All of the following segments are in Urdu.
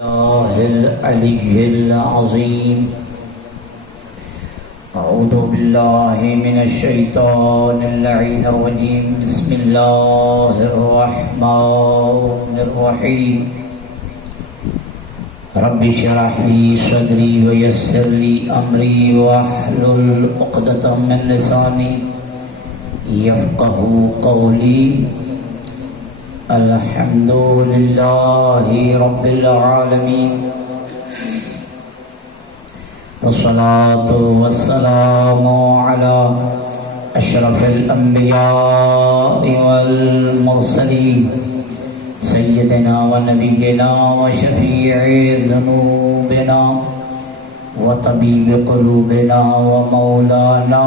الله العلي العظيم. أعوذ بالله من الشيطان اللعين الرجيم. بسم الله الرحمن الرحيم. رب اشرح لي صدري ويسر لي أمري واحلل عقدة من لساني يفقهوا قولي. الحمد لله رب العالمين، والصلاة والسلام على أشرف الأنبياء والمرسلين سيدنا ونبينا وشفيع ذنوبنا وطبيب قلوبنا ومولانا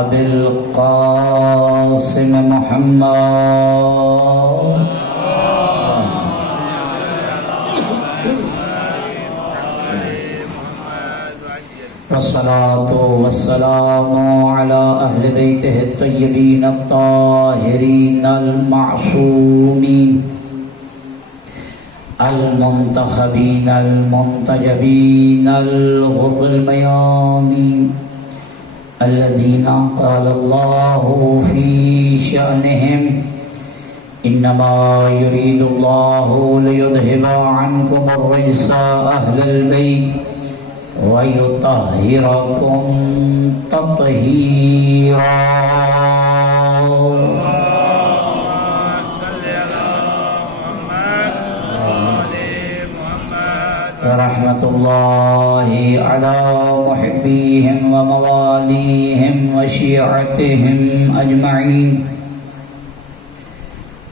أبي القاسم محمد والصلاة والسلام على أهل بيته الطيبين الطاهرين المعصومين المنتخبين المنتجبين الغر الميامين الذين قال الله في شأنهم إنما يريد الله ليذهب عنكم الرجس أهل البيت ويطهركم تطهيرا. رحمة الله على محبيهم ومواليهم وشيعتهم أجمعين،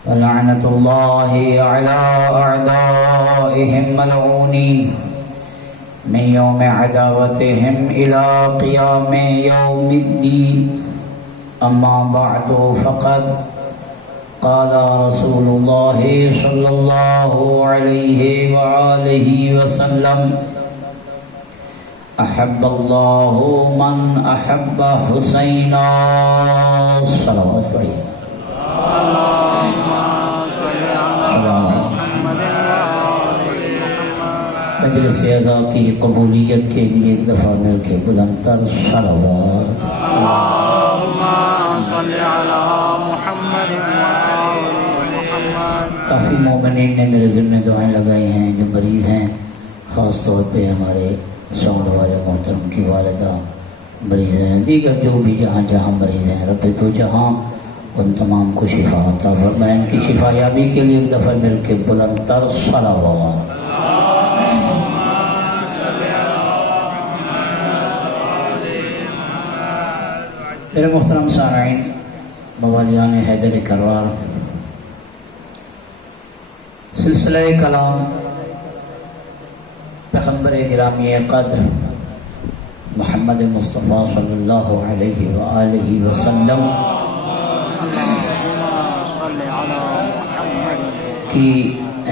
ولعنة الله على أعدائهم ملعونين من يوم عداوتهم إلى قيام يوم الدين. أما بعد، فقد قال رسول الله صلى الله عليه وآله وسلم: أحب الله من أحب حسينا. صلوات عليه. مجلس ادا کی قبولیت کے لیے ایک دفعہ مل کے بلند تر صلوات. کافی مومنین نے میرے ذمہ دعائیں لگائی ہیں جو مریض ہیں، خاص طور پہ ہمارے ساؤنڈ والے محترم کی والدہ مریض ہیں، دیگر جو بھی جہاں جہاں مریض ہیں، رب تو جہاں ان تمام کو شفا عطا فرمائے. ان کی شفا یابی کے لیے ایک دفعہ مل کے بلند تر صلوات. میرے محترم سامعین، موالیان حیدر کرار، سلسلہ کلام پیغمبر گرامی قدر محمد مصطفیٰ صلی اللہ علیہ وآلہ وسلم کی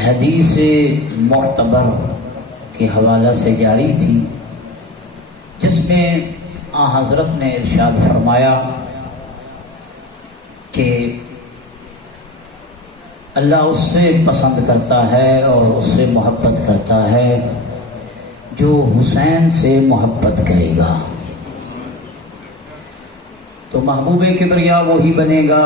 حدیث معتبر کے حوالہ سے جاری تھی، جس میں حضرت نے ارشاد فرمایا کہ اللہ اس سے پسند کرتا ہے اور اس سے محبت کرتا ہے جو حسین سے محبت کرے گا، تو محبوب کبریا وہی بنے گا،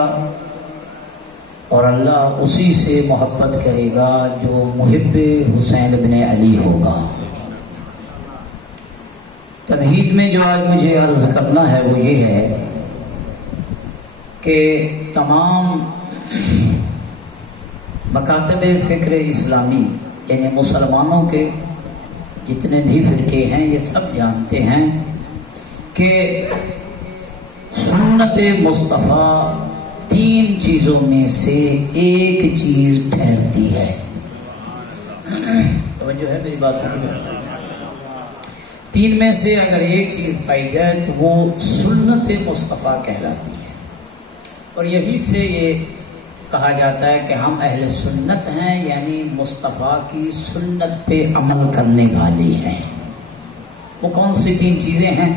اور اللہ اسی سے محبت کرے گا جو محب حسین ابن علی ہوگا. تمہید میں جو آج مجھے عرض کرنا ہے وہ یہ ہے کہ تمام مکاتب فکر اسلامی، یعنی مسلمانوں کے جتنے بھی فرقے ہیں، یہ سب جانتے ہیں کہ سنت مصطفیٰ تین چیزوں میں سے ایک چیز ٹھہرتی ہے. توجہ ہے میری بات؟ تین میں سے اگر ایک چیز پائی جائے تو وہ سنت مصطفیٰ کہلاتی ہے، اور یہی سے یہ کہا جاتا ہے کہ ہم اہل سنت ہیں، یعنی مصطفیٰ کی سنت پہ عمل کرنے والے ہیں. وہ کون سی تین چیزیں ہیں؟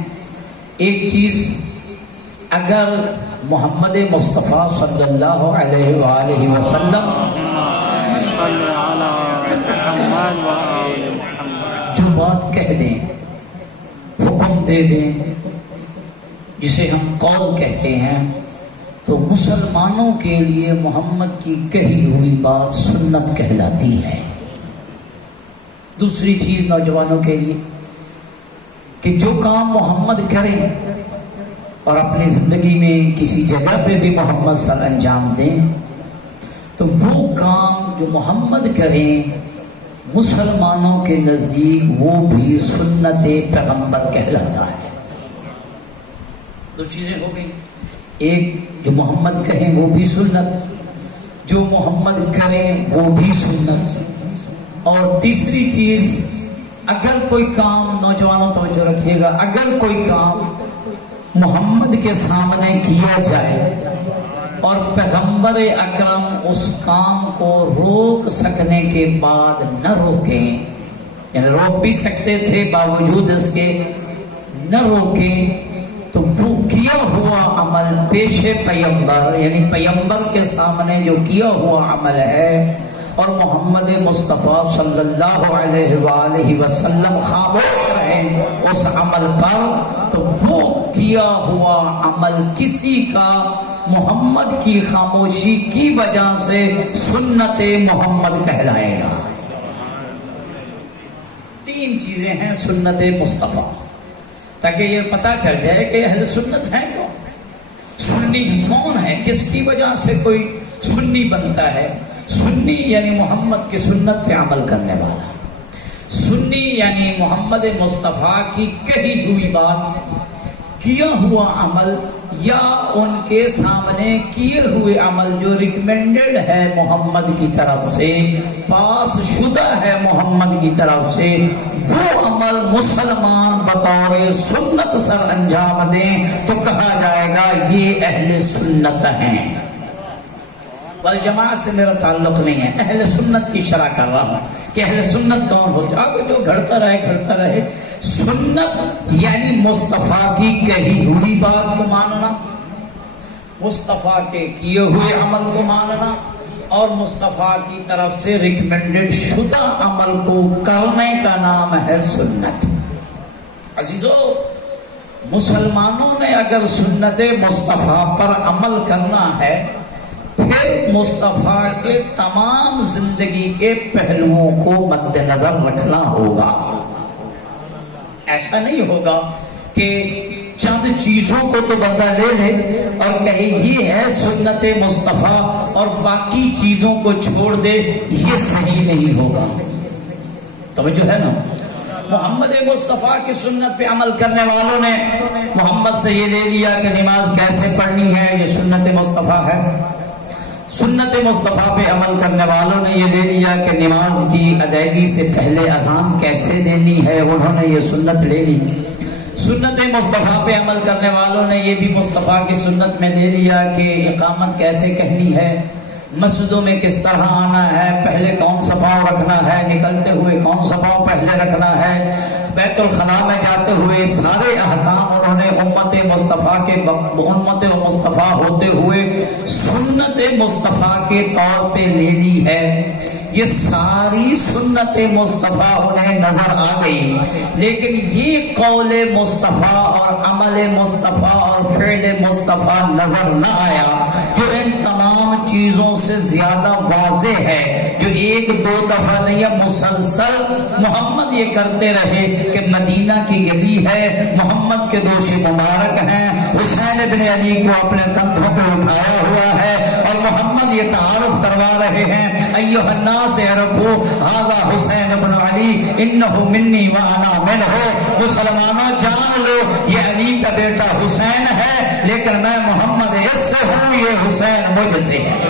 ایک چیز، اگر محمد مصطفیٰ صلی اللہ علیہ وآلہ وسلم جو بات کہہ دیں، حکم دے دیں، جسے ہم قول کہتے ہیں، تو مسلمانوں کے لیے محمد کی کہی ہوئی بات سنت کہلاتی ہے۔ دوسری چیز نوجوانوں کے لیے کہ جو کام محمد کریں اور اپنی زندگی میں کسی جگہ پہ بھی محمد صلی اللہ علیہ وسلم انجام دیں، تو وہ کام جو محمد کریں مسلمانوں کے نزدیک وہ بھی سنت پیغمبر کہلاتا ہے۔ دو چیزیں ہو گئی، ایک جو محمد کہیں وہ بھی سنت، جو محمد کریں وہ بھی سنت، اور تیسری چیز اگر کوئی کام، نوجوانوں توجہ رکھیے گا، اگر کوئی کام محمد کے سامنے کیا جائے اور پیغمبر اکرم اس کام کو روک سکنے کے بعد نہ روکیں، یعنی روک بھی سکتے تھے باوجود اس کے نہ روکیں، تو وہ کیا ہوا عمل پیش پیغمبر، یعنی پیغمبر کے سامنے جو کیا ہوا عمل ہے اور محمد مصطفیٰ صلی اللہ علیہ وآلہ وسلم خاموش رہے اس عمل پر، تو وہ کیا ہوا عمل کسی کا محمد کی خاموشی کی وجہ سے سنت محمد کہلائے گا۔ تین چیزیں ہیں سنت مصطفیٰ، تاکہ یہ پتہ چل جائے کہ اہل سنت ہیں کون، سنی کون ہے، کس کی وجہ سے کوئی سنی بنتا ہے۔ سنی یعنی محمد کی سنت پہ عمل کرنے والا، سنی یعنی محمد مصطفیٰ کی کہی ہوئی بات، کیا ہوا عمل یا ان کے سامنے کیے ہوئے عمل جو ریکمینڈڈ ہے محمد کی طرف سے، پاس شدہ ہے محمد کی طرف سے، وہ عمل مسلمان بطور سنت سر انجام دیں تو کہا جائے گا یہ اہل سنت ہیں۔ والجماعت سے میرا تعلق نہیں ہے، اہل سنت کی شرح کر رہا ہوں کہ اہل سنت کون ہوتے، آگے جو گھڑتا رہے۔ سنت یعنی مصطفیٰ کی کہی ہوئی بات کو ماننا، مصطفیٰ کے کیے ہوئے عمل کو ماننا، اور مصطفیٰ کی طرف سے ریکمینڈڈ شدہ عمل کو کرنے کا نام ہے سنت۔ عزیزو، مسلمانوں نے اگر سنت مصطفیٰ پر عمل کرنا ہے پھر مصطفیٰ کے تمام زندگی کے پہلوؤں کو مد نظر رکھنا ہوگا۔ ایسا نہیں ہوگا کہ چند چیزوں کو تو بندہ لے لے اور کہے یہ ہے سنت مصطفیٰ اور باقی چیزوں کو چھوڑ دے، یہ صحیح نہیں ہوگا۔ توجہ ہے نا، محمد مصطفیٰ کی سنت پہ عمل کرنے والوں نے محمد سے یہ لے لیا کہ نماز کیسے پڑھنی ہے، یہ سنت مصطفیٰ ہے۔ سنت مصطفیٰ پہ عمل کرنے والوں نے یہ لے لیا کہ نماز کی ادائیگی سے پہلے اذان کیسے دینی ہے، انہوں نے یہ سنت لے لی۔ سنت مصطفیٰ پہ عمل کرنے والوں نے یہ بھی مصطفیٰ کی سنت میں لے لیا کہ اقامت کیسے کہنی ہے، مسجدوں میں کس طرح آنا ہے، پہلے کون سا پاؤں رکھنا ہے، نکلتے ہوئے کون سا پاؤں پہلے رکھنا ہے، بیت الخلاء میں جاتے ہوئے سارے احکام انہوں نے امت مصطفیٰ کے امت مصطفیٰ ہوتے ہوئے سنت مصطفیٰ کے طور پہ لے لی ہے۔ یہ ساری سنت مصطفیٰ انہیں نظر آ گئی، لیکن یہ قول مصطفیٰ اور عمل مصطفیٰ اور فعل مصطفیٰ نظر نہ آیا جو ان تمام چیزوں سے زیادہ واضح ہے، جو ایک دو دفعہ نہیں، مسلسل محمد یہ کرتے رہے کہ مدینہ کی گلی ہے، محمد کے دوش مبارک ہیں، حسین ابن علی کو اپنے کندھوں پہ اٹھایا ہوا ہے اور محمد یہ تعارف کروا رہے ہیں، ایھا الناس اعرفوا ھذا حسین ابن علی انہ منی وانا منہ، مسلمانوں جان لو یہ علی کا بیٹا حسین ہے لیکن میں محمد اس سے ہوں، یہ حسین مجھ سے ہے۔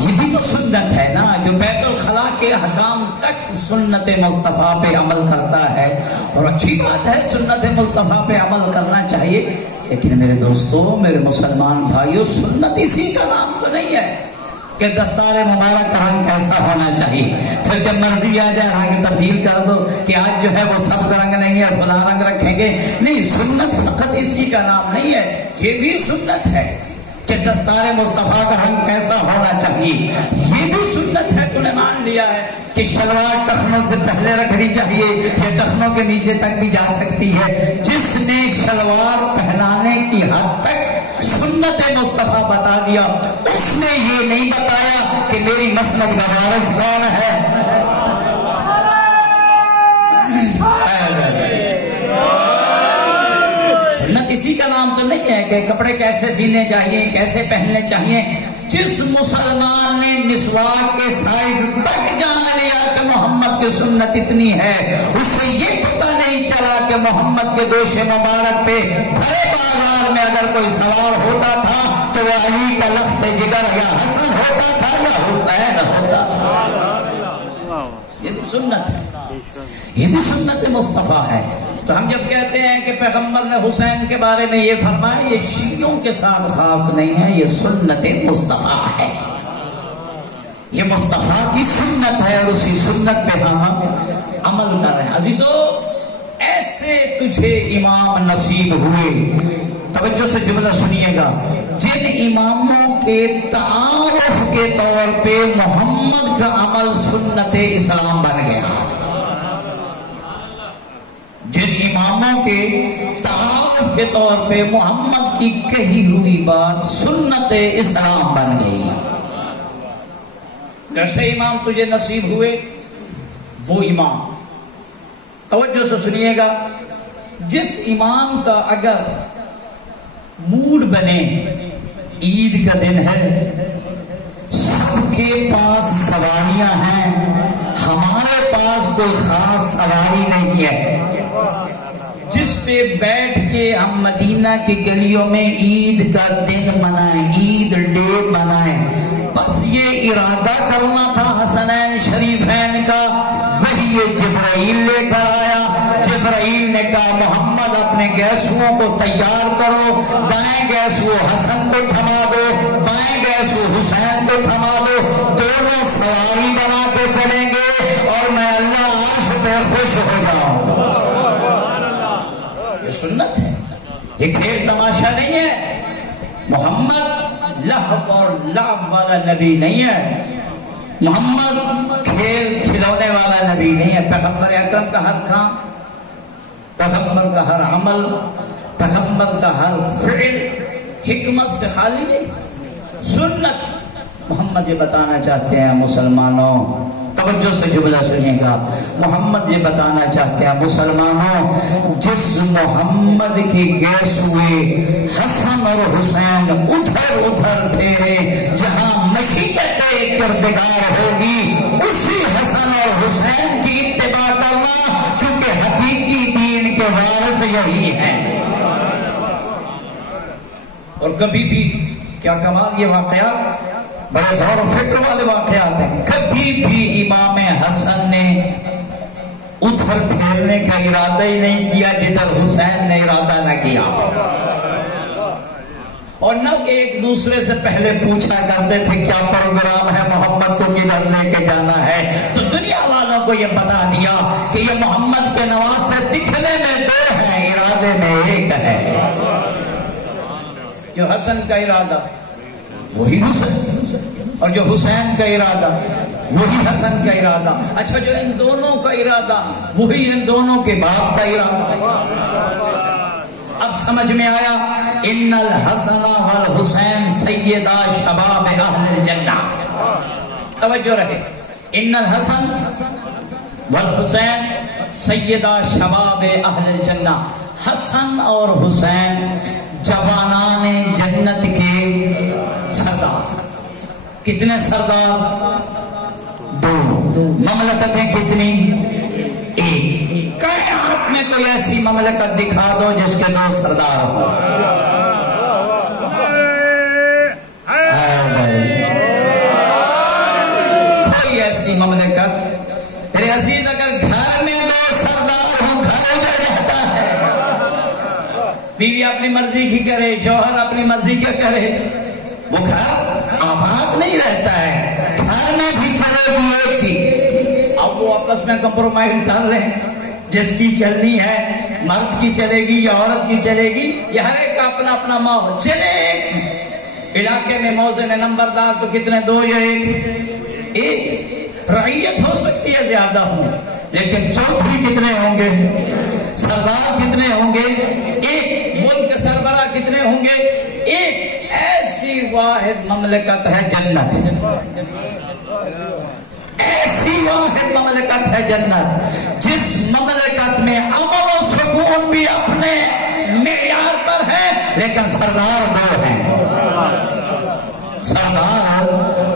یہ بھی تو سنت ہے نا، جو بیت الخلاء کے حکام تک سنت مصطفیٰ پہ عمل کرتا ہے، اور اچھی بات ہے سنت مصطفیٰ پہ عمل کرنا چاہیے، لیکن میرے دوستو، میرے مسلمان بھائیو، سنت اسی کا نام تو نہیں ہے کہ دستار مبارک کا رنگ کیسا ہونا چاہیے، پھر جب مرضی آ جائے رنگ تبدیل کر دو کہ آج جو ہے وہ سبز رنگ نہیں ہے فلاں رنگ رکھیں گے۔ نہیں، سنت فقط اسی کا نام نہیں ہے، یہ بھی سنت ہے کہ دستار مصطفیٰ کا رنگ کیسا ہونا چاہیے. یہ بھی سنت ہے. تو نے مان لیا ہے کہ شلوار ٹخنوں سے پہلے رکھنی چاہیے یا ٹخنوں کے نیچے تک بھی جا سکتی ہے. جس نے شلوار پہنانے کی حد تک سنت مصطفیٰ بتا دیا، اس نے یہ نہیں بتایا کہ میری مسند کا وارث کون ہے. سنت اسی کا نام تو نہیں ہے کہ کپڑے کیسے سینے چاہیے، کیسے پہننے چاہیے. جس مسلمان نے مسواک کے سائز تک جان لیا کہ محمد کی سنت اتنی ہے، اسے یہ پتہ نہیں چلا کہ محمد کے دوش مبارک پہ بھرے بازار میں اگر کوئی سوار ہوتا تھا تو وہ علی کا لخت جگر یا حسن ہوتا تھا یا حسین ہوتا تھا. یہ بھی سنت ہے، یہ بھی سنت مصطفیٰ ہے. تو ہم جب کہتے ہیں کہ پیغمبر نے حسین کے بارے میں یہ فرمایا، یہ شیعوں کے ساتھ خاص نہیں ہے، یہ سنت مصطفیٰ ہے، یہ مصطفیٰ کی سنت ہے اور اسی سنت پہ ہم عمل کر رہے ہیں. عزیزو، ایسے تجھے امام نصیب ہوئے. توجہ سے جملہ سنیے گا. جن اماموں کے تعارف کے طور پہ محمد کا عمل سنت اسلام بن گیا، جن اماموں کے تعارف کے طور پہ محمد کی کہی ہوئی بات سنت اسلام بن گئی. جیسے امام تجھے نصیب ہوئے وہ امام، توجہ سے سنیے گا، جس امام کا اگر موڈ بنے، عید کا دن ہے، سب کے پاس سواریاں ہیں، ہمارے پاس کوئی خاص سواری نہیں ہے، جس پہ بیٹھ کے ہم مدینہ کی گلیوں میں عید کا دن منائیں، عید ڈے منائیں، بس یہ ارادہ کرنا تھا حسنین شریفین کا. وہی جبرائیل لے کر آیا. جبرائیل نے کہا محمد اپنے گیسوؤں کو تیار کرو، دائیں گیسو حسن کو تھما دو، بائیں گیسو حسین کو تھما دو، دونوں سواری بنا کے چلیں گے اور میں اللہ عرش پہ خوش ہو جاؤں گا. یہ سنت ہے، یہ کھیل تماشا نہیں ہے. محمد لہو اور لعب والا نبی نہیں ہے، محمد کھیل کھلونے والا نبی نہیں ہے. پیغمبر اکرم کا ہر کام، پیغمبر کا ہر عمل، پیغمبر کا ہر فعل حکمت سے خالی ہے، سنت. محمد یہ بتانا چاہتے ہیں مسلمانوں، توجہ سے جملہ سنیے گا، محمد یہ بتانا چاہتے ہیں مسلمانوں، جس محمد کی گیسوئے حسن اور حسین ادھر ادھر پھیرے، جہاں مشیت کردگار ہوگی اسی حسن اور حسین کی اتباع کرنا، چونکہ حقیقی دین کے وارث یہی ہیں. اور کبھی بھی کیا کمال، یہ واقعات بڑے غور و فکر والے واقعات ہیں. کبھی بھی امام حسن نے ادھر پھیرنے کا ارادہ ہی نہیں کیا جدھر حسین نے ارادہ نہ کیا، اور نہ ایک دوسرے سے پہلے پوچھا کرتے تھے کیا پروگرام ہے، محمد کو کدھر لے کے جانا ہے. تو دنیا والوں کو یہ بتا دیا کہ یہ محمد کے نواسے دکھنے میں دو ہیں، ارادے میں ایک ہے. جو حسن کا ارادہ وہی حسین، اور جو حسین کا ارادہ وہی حسن کا ارادہ. اچھا، جو ان دونوں کا ارادہ وہی ان دونوں کے باپ کا ارادہ. اب سمجھ میں آیا. ان الحسن والحسین سیدہ شباب اہل الجنہ. توجہ رہے، ان الحسن والحسین سیدہ شباب اہل الجنہ. حسن اور حسین جوانان جنت کے سردار. کتنے سردار؟ دو. مملکتیں کتنی؟ ایک. کائنات میں کوئی ایسی مملکت دکھا دو جس کے دو سردار ہو. کوئی ایسی مملکت، میرے عزیز، اگر گھر میں دو سردار ہوں گھر اجڑ جاتا ہے. بیوی اپنی مرضی کی کرے، شوہر اپنی مرضی کا کرے، وہ گھر آباد نہیں رہتا ہے. گھر میں بھی چلے گی ایک کی، اب وہ آپس میں کمپرومائز کر لیں، جس کی چلنی ہے، مرد کی چلے گی یا عورت کی چلے گی، یہ ہر ایک کا اپنا اپنا ماحول چلے. علاقے میں موزن نمبردار تو کتنے؟ 2 یا 1؟ رعیت ہو سکتی ہے زیادہ ہوں، لیکن چوتھی کتنے ہوں گے؟ سردار کتنے ہوں گے؟ 1۔ ملک کے سربراہ کتنے ہوں گے؟ 1۔ ایسی واحد مملکت ہے جنت، ایسی واحد مملکت ہے جنت جس مملکت میں امن و سکون بھی اپنے معیار پر ہے، لیکن سردار 2 ہیں، سردار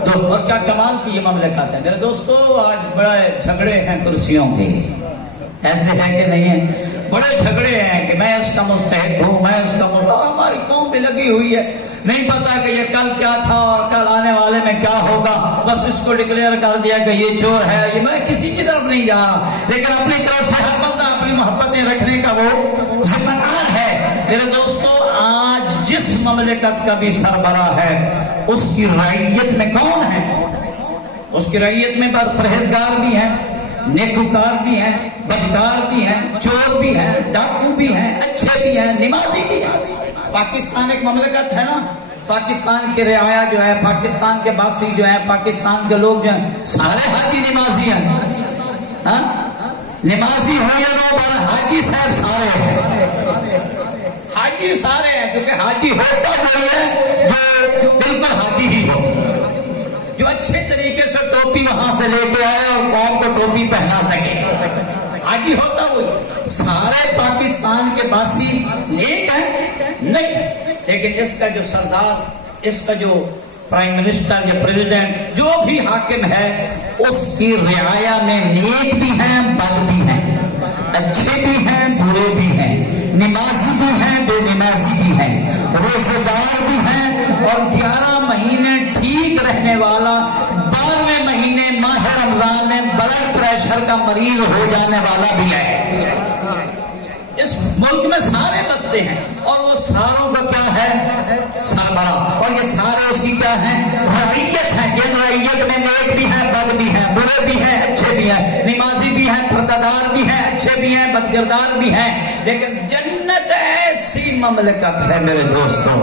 2۔ اور کیا کمال کی یہ مملکت ہے میرے دوستو۔ آج بڑے جھگڑے ہیں کرسیوں کے، ایسے ہیں کہ نہیں ہیں؟ بڑے جھگڑے ہیں کہ میں اس کا مستحق ہوں، میں اس کا ہماری قوم بھی لگی ہوئی ہے، نہیں پتا کہ یہ کل کیا تھا اور کل آنے والے میں کیا ہوگا، بس اس کو ڈکلیئر کر دیا کہ یہ چور ہے۔ یہ میں کسی کی طرف نہیں جا رہا، لیکن اپنی طرف سے ہر بندہ اپنی محبتیں رکھنے کا وہ ذمہ دار ہے۔ میرے دوستو آج جس مملکت کا بھی سربراہ ہے اس کی رعیت میں کون ہے؟ اس کی رعیت میں پرہیزگار بھی ہیں، نیکوکار بھی ہیں، بدکار بھی ہیں، چور بھی ہیں، ڈاکو بھی ہیں، اچھے بھی ہیں، نمازی بھی ہیں۔ پاکستان ایک مملکت ہے نا، پاکستان کے رعایا جو ہے، پاکستان کے باسی جو ہیں، پاکستان کے لوگ جو ہیں، سارے حاجی نمازی ہیں، ہاں نمازی ہوں یا نہ پر حاجی صاحب سارے ہیں، حاجی سارے ہیں، کیونکہ حاجی ہوتا وہی ہے جو بالکل حاجی ہی ہو، جو اچھے طریقے سے ٹوپی وہاں سے لے کے آئے اور قوم کو ٹوپی پہنا سکے، حاجی ہوتا وہی۔ سارے پاکستان کے باسی نیک ہیں نہیں، لیکن اس کا جو سردار، اس کا جو پرائم منسٹر یا پریزیڈنٹ جو بھی حاکم ہے، اس کی رعایا میں نیک بھی ہیں، بد بھی ہیں، اچھے بھی ہیں، برے بھی ہیں، نمازی بھی ہیں، بے نمازی بھی ہیں، روزہ دار بھی ہیں، اور 11 مہینے ٹھیک رہنے والا، 12ویں مہینے ماہ رمضان میں بلڈ پریشر کا مریض ہو جانے والا بھی ہے۔ اس ملک میں سارے بستے ہیں، اور وہ ساروں کا کیا ہے؟ سربراہ، اور یہ سارے اس کی کیا ہیں؟ رعیت ہے۔ ان رعیت میں نیک بھی ہیں، بد بھی ہیں، برے بھی ہیں، اچھے بھی ہیں، نمازی بھی ہیں، پردہ بھی ہیں، اچھے بھی ہیں، بدکردار بھی ہیں، لیکن جنت ایسی مملکت ہے میرے دوستوں،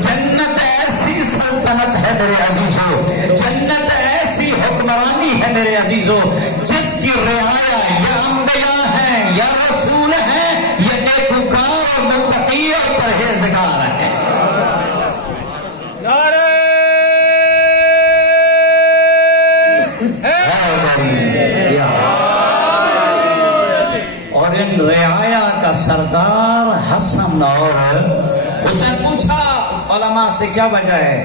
جنت ایسی سلطنت ہے میرے عزیزوں، جنت ایسی حکمرانی ہے میرے عزیزوں، جس کی رعایا یا انبیاء ہیں، یا رسول ہیں، یا نیکوکار اور متقی اور پرہیزگار ہیں۔ اور ان رعایا کا سردار حسن اور حسین پوچھا علماء سے کیا وجہ ہے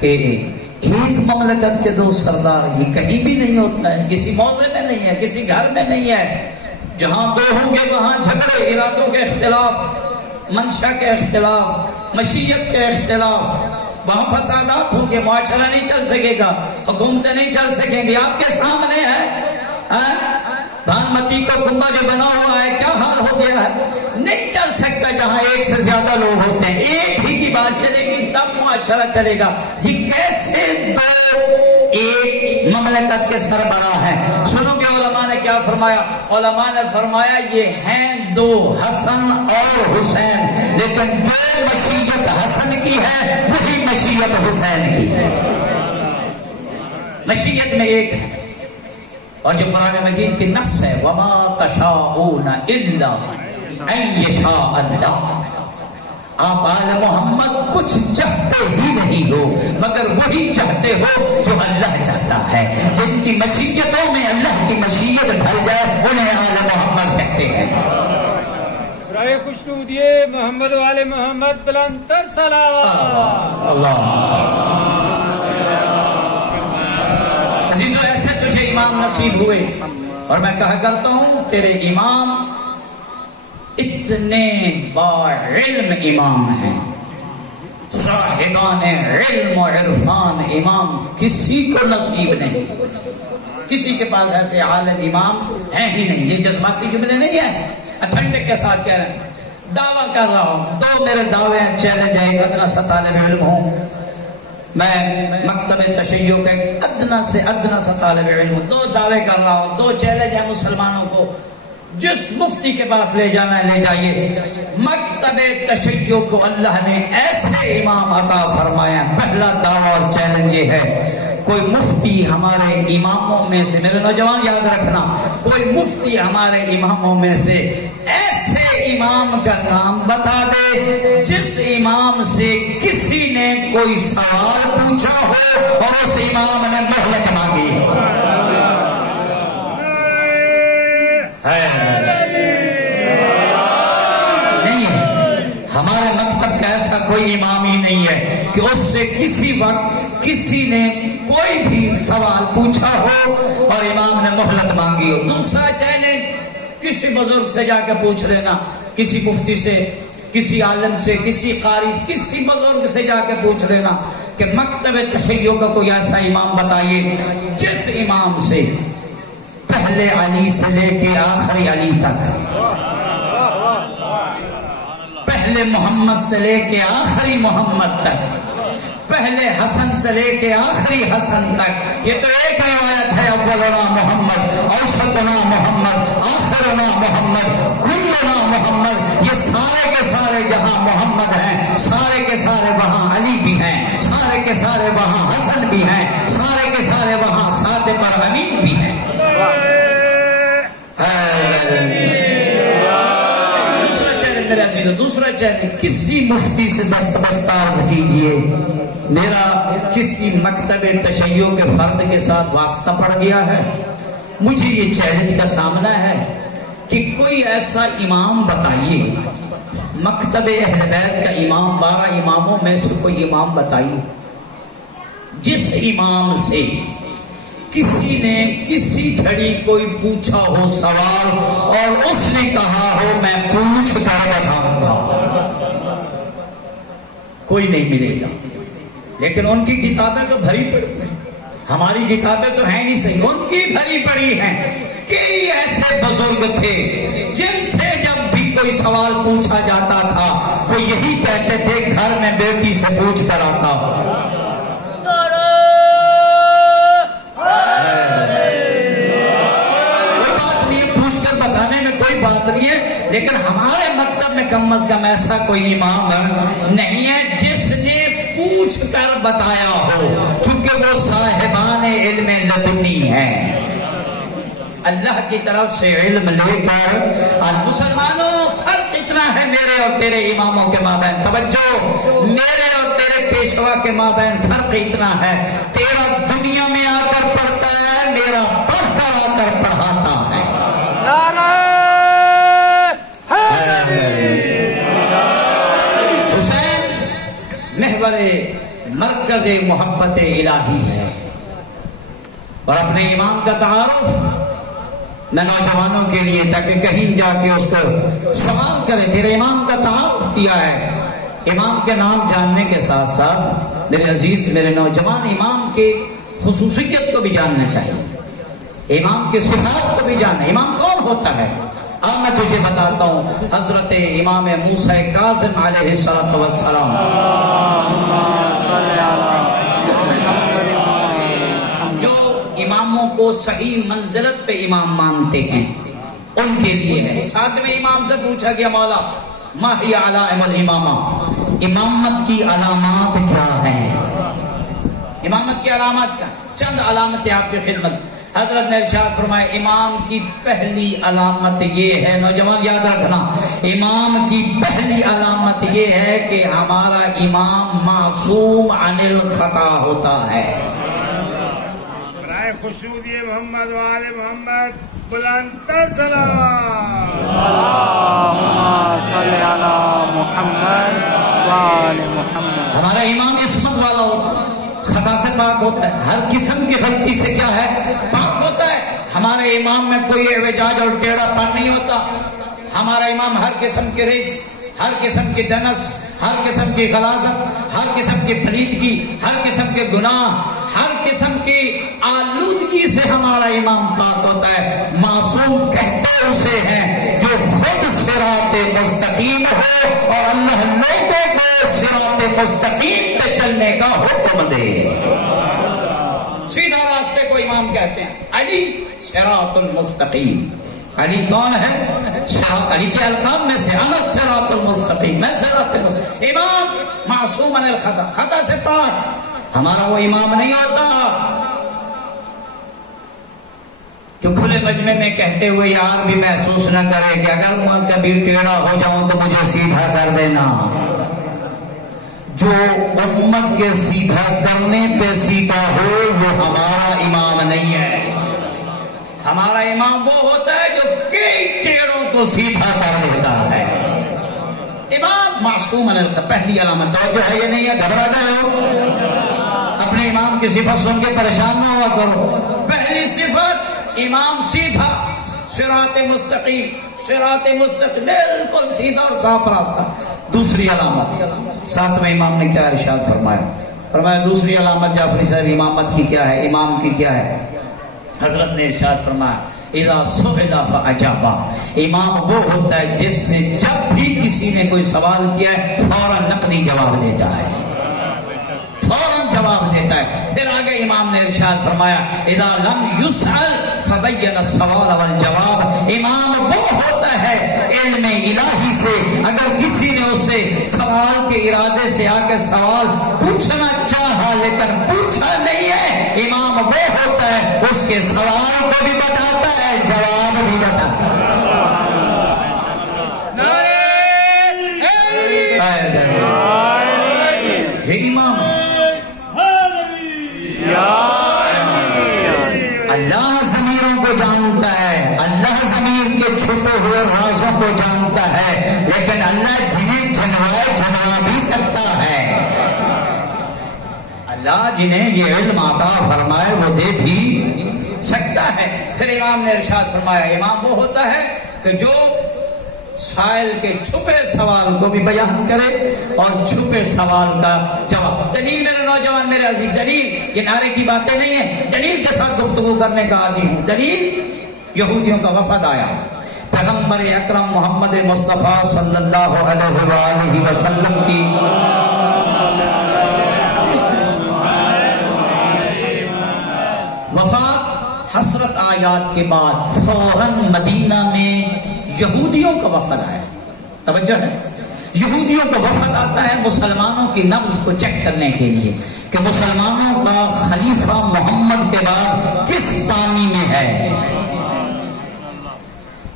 کہ ایک مملکت کے 2 سردار، یہ کہیں بھی نہیں ہوتا ہے، کسی موضع میں نہیں ہے، کسی گھر میں نہیں ہے۔ جہاں 2 ہوں گے وہاں جھگڑے، ارادوں کے اختلاف، منشا کے اختلاف، مشیت کے اختلاف، وہاں فسادات ہوں گے، معاشرہ نہیں چل سکے گا، حکومتیں نہیں چل سکیں گی۔ آپ کے سامنے ہے بھانمتی کا کنبہ جو بنا ہوا ہے، کیا حال ہو گیا ہے، نہیں چل سکتا جہاں ایک سے زیادہ لوگ ہوتے ہیں، ایک ہی کی بات چلے گی تب معاشرہ چلے گا۔ یہ کیسے 2 ایک مملکت کے سربراہ ہیں؟ سنو کہ علماء نے کیا فرمایا؟ علماء نے فرمایا یہ ہیں 2 حسن اور حسین، لیکن جو مشیت حسن کی ہے وہی مشیت حسین کی ہے، مشیت میں ایک ہے۔ اور جو قرآن مجید کی نص ہے وَمَا تَشَاءُونَ إِلَّا أَن يَشَاءَ اللَّهُ، آپ آل محمد کچھ چاہتے ہی نہیں ہو مگر وہی چاہتے ہو جو اللہ چاہتا ہے۔ جن کی مشیتوں میں اللہ کی مشیت بھر جائے انہیں آل محمد کہتے ہیں۔ برائے خوشنودیے محمد والے محمد بلندتر صلوات اللہ۔ عزیزو ایسے تجھے امام نصیب ہوئے، اور میں کہا کرتا ہوں تیرے امام اتنے باعلم امام ہیں، صاحبان علم و عرفان امام کسی کو نصیب نہیں، کسی کے پاس ایسے عالم امام ہیں ہی نہیں۔ یہ جذباتی جملے نہیں ہیں، اتھنٹک کے ساتھ کہہ رہے ہیں، دعویٰ کر رہا ہوں۔ 2 میرے دعوے ہیں، چیلنج ہے، ایک ادنا سا طالب علم ہوں میں، مکتب تشیع کا ادنا سے ادنا سا طالب علم ہوں، 2 دعوے کر رہا ہوں، 2 چیلنج ہیں مسلمانوں کو۔ جس مفتی کے پاس لے جانا ہے لے جائیے. مکتب تشیع کو اللہ نے ایسے امام عطا فرمایا. پہلا دعویٰ اور چیلنج یہ ہے، کوئی مفتی ہمارے اماموں میں سے، میرے نوجوان یاد رکھنا، کوئی مفتی ہمارے اماموں میں سے ایسے امام کا نام بتا دے جس امام سے کسی نے کوئی سوال پوچھا ہو اور اس امام نے مہلت مانگی ہو. نہیں ہے ہمارے مکتب کا ایسا کوئی امام ہی نہیں ہے کہ اس سے کسی وقت کسی نے کوئی بھی سوال پوچھا ہو اور امام نے مہلت مانگی ہو. دوسرا چیلنج، کسی بزرگ سے جا کے پوچھ لینا، کسی مفتی سے، کسی عالم سے، کسی قاری، کسی بزرگ سے جا کے پوچھ لینا کہ مکتب تشیع کا کوئی ایسا امام بتائیے جس امام سے پہلے علی سے لے کے آخری علی تک، پہلے محمد سے لے کے آخری محمد تک، پہلے حسن سے لے کے آخری حسن تک. یہ تو ایک روایت ہے، اولنا محمد، اوسطنا محمد، آخرنا محمد، کلنا محمد. یہ سارے کے سارے جہاں محمد ہیں، سارے کے سارے وہاں علی بھی ہیں، سارے کے سارے وہاں حسن بھی ہیں، سارے کے سارے وہاں ساتھ پر امین بھی ہیں. دوسرا چیلنج، کسی مفتی سے دستبردار کیجئے میرا کسی مکتب تشیع کے فرد کے ساتھ واسطہ پڑ گیا ہے، مجھے یہ چیلنج کا سامنا ہے کہ کوئی ایسا امام بتائیے، مکتب اہل بیت کا امام، 12 اماموں میں سے کوئی امام بتائیے جس امام سے کسی نے کسی گھڑی کوئی پوچھا ہو سوال اور اس نے کہا ہو میں پوچھ کر بتاؤں گا. کوئی نہیں ملے گا. لیکن ان کی کتابیں تو بھری پڑی ہیں، ہماری کتابیں تو ہیں نہیں صحیح، ان کی بھری پڑی ہیں. کئی ایسے بزرگ تھے جن سے جب بھی کوئی سوال پوچھا جاتا تھا وہ یہی کہتے تھے گھر میں بیٹی سے پوچھ کر آتا ہو. لیکن ہمارے مکتب میں کم از کم ایسا کوئی امام نہیں ہے جس نے پوچھ کر بتایا ہو، چونکہ وہ صاحبان علم لدنی ہے. اللہ کی طرف سے علم لے کر. اور مسلمانوں فرق اتنا ہے میرے اور تیرے اماموں کے مابین، توجہ، میرے اور تیرے پیشوا کے مابین فرق اتنا ہے، تیرا دنیا میں آ کر پڑھتا ہے، میرا پڑھ کر آ کر پڑھاتا ہے. حسین محور مرکز محبت الہی ہے. اور اپنے امام کا تعارف میں نوجوانوں کے لیے تاکہ کہیں جا کے اس کو سوال کرے، تیرے امام کا تعارف کیا ہے. امام کے نام جاننے کے ساتھ ساتھ میرے عزیز میرے نوجوان امام کے خصوصیت کو بھی جاننا چاہیے، امام کے صفات کو بھی جاننا. امام کون ہوتا ہے؟ اب میں تجھے بتاتا ہوں. حضرت امام موسیٰ کاظم علیہ السلام، جو اماموں کو صحیح منزلت پہ امام مانتے ہیں ان کے لیے ہے. ساتویں امام سے پوچھا گیا مولا ما ہی علائم الامامہ، امامت کی علامات کیا ہیں؟ امامت کی علامات کیا؟ چند علامتیں آپ کی خدمت. حضرت نے ارشاد فرمایا امام کی پہلی علامت یہ ہے، نوجوان یاد رکھنا، امام کی پہلی علامت یہ ہے کہ ہمارا امام معصوم عن الخطا ہوتا ہے. برائے خشوع یہ محمد و آل محمد بلند تر صلوات. اللہم صلی علی محمد و آل محمد. ہمارا امام عصمت والا ہوتا ہے، خطا سے پاک ہوتا ہے، ہر قسم کی غلطی سے کیا ہے پاک ہوتا ہے. ہمارے امام میں کوئی اعوجاج اور ٹیڑھا پن نہیں ہوتا. ہمارا امام ہر قسم کے رجس، ہر قسم کی دنس، ہر قسم کی غلاظت، ہر قسم کی پلیدگی، ہر قسم کے گناہ، ہر قسم کی آلودگی سے ہمارا امام پاک ہوتا ہے. معصوم کہتے اسے ہیں جو خود صراط مستقیم ہو اور اللہ لوگوں کو صراط مستقیم پہ چلنے کا حکم دے. سیدھا راستے کو امام کہتے ہیں. علی صراط المستقیم. علی کون ہے؟ علی کے القاب میں سے انا الصراط المستقیم، میں صراط المستقیم۔ امام معصوم عن الخطا، خطا سے پاک، ہمارا وہ امام نہیں ہوتا جو کھلے مجمع میں کہتے ہوئے یار بھی محسوس نہ کرے کہ اگر میں کبھی ٹیڑھا ہو جاؤں تو مجھے سیدھا کر دینا۔ جو امت کے سیدھا کرنے پہ سیدھا ہو وہ ہمارا امام نہیں ہے۔ ہمارا امام وہ ہوتا ہے جو کئی ٹیڑھوں کو سیدھا کر دیتا ہے۔ امام معصوم عن الخطا، پہلی علامت توجہ ہے یہ نہیں ہے، گھبرا گئے ہو؟ اپنے امام کی صفت سن کے پریشان نہ ہوا کرو۔ پہلی صفت امام سیدھا، صراط مستقیم، صراط مستقیم، بالکل سیدھا اور صاف راستہ۔ دوسری علامت ساتویں امام نے کیا ارشاد فرمایا؟ فرمایا دوسری علامت جعفری صاحب امامت کی کیا ہے، امام کی کیا ہے؟ حضرت نے ارشاد فرمایا اذا سئل فاجابا، امام وہ ہوتا ہے جس سے جب بھی کسی نے کوئی سوال کیا ہے فوراً نقدی جواب دیتا ہے، فوراً جواب دیتا ہے۔ پھر آگے امام نے ارشاد فرمایا اذا لم يسأل فبين السوال والجواب، امام وہ ہوتا ہے علم الہی سے اگر کسی نے اس سے سوال کے ارادے سے آ کے سوال پوچھنا چاہا لیکن پوچھا نہیں ہے، امام وہ ہوتا ہے اس کے سوال کو بھی بتاتا ہے جواب بھی بتاتا ہے۔ یہ امام اللہ ضمیروں کو جانتا ہے، اللہ ضمیر کے چھپے ہوئے رازوں کو جانتا ہے، لیکن اللہ جنہیں جنوا بھی سکتا ہے۔ اللہ جنہیں یہ علم عطا فرمائے وہ دے بھی سکتا ہے۔ پھر امام نے ارشاد فرمایا امام وہ ہوتا ہے کہ جو سائل کے چھپے سوال کو بھی بیان کرے اور چھپے سوال کا جواب۔ دلیل میرے نوجوان میرے عزیز، دلیل یہ نعرے کی باتیں نہیں ہیں، دلیل کے ساتھ گفتگو کرنے کا عادی ہوں۔ دلیل یہودیوں کا وفد آیا، پیغمبر اکرم محمد مصطفیٰ صلی اللہ علیہ وآلہ وسلم کی وفات حسرت آیات کے بعد فوراً مدینہ میں یہودیوں کا وفد آیا۔ توجہ ہے، یہودیوں کا وفد آتا ہے مسلمانوں کی نبض کو چیک کرنے کے لیے کہ مسلمانوں کا خلیفہ محمد کے بعد کس پانی میں ہے۔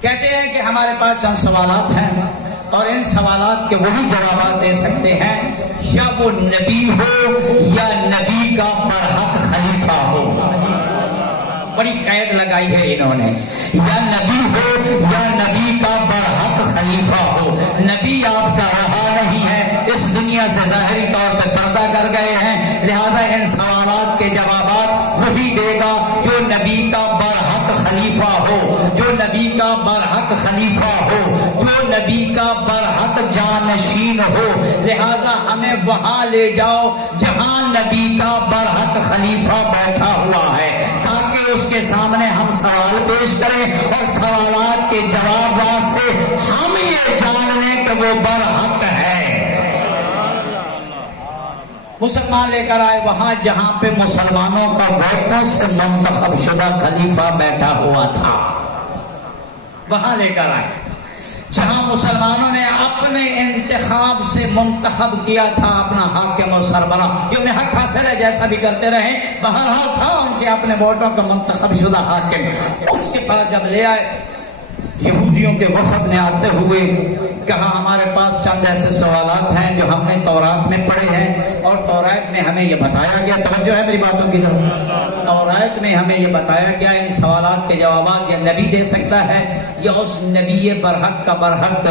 کہتے ہیں کہ ہمارے پاس چند سوالات ہیں اور ان سوالات کے وہی جوابات دے سکتے ہیں یا وہ نبی ہو یا نبی کا برحق خلیفہ ہو۔ بڑی قید لگائی ہے انہوں نے، یا نبی ہو یا نبی کا برحق خلیفہ ہو۔ نبی آپ کا رہا نہیں ہے، اس دنیا سے ظاہری طور پہ پردہ کر گئے ہیں، لہذا ان سوالات کے جوابات وہی دے گا جو نبی کا برحق خلیفہ ہو، جو نبی کا برحق خلیفہ ہو، جو نبی کا برحق جانشین ہو۔ لہذا ہمیں وہاں لے جاؤ جہاں نبی کا برحق خلیفہ بیٹھا ہوا ہے تاکہ اس کے سامنے ہم سوال پیش کریں اور سوالات کے جوابات سے ہم یہ جان لیں کہ وہ برحق ہے۔ مسلمان لے کر آئے وہاں جہاں پہ مسلمانوں کا ووٹوں سے منتخب شدہ خلیفہ بیٹھا ہوا تھا، وہاں لے کر آئے جہاں مسلمانوں نے اپنے انتخاب سے منتخب کیا تھا اپنا حاکم اور سربراہ، جو انہیں حق حاصل ہے جیسا بھی کرتے رہے، بہرحال تھا ان کے اپنے ووٹوں کا منتخب شدہ حاکم۔ اس کے پاس جب لے آئے یہودیوں کے وفد نے آتے ہوئے کہا ہمارے پاس چند ایسے سوالات ہیں جو ہم نے تورات میں پڑھے ہیں اور تورات میں ہمیں یہ بتایا گیا، توجہ ہے میری باتوں کی طرف، تورات میں ہمیں یہ بتایا گیا ان سوالات کے جوابات یا نبی دے سکتا ہے یا اس نبی برحق کا برحق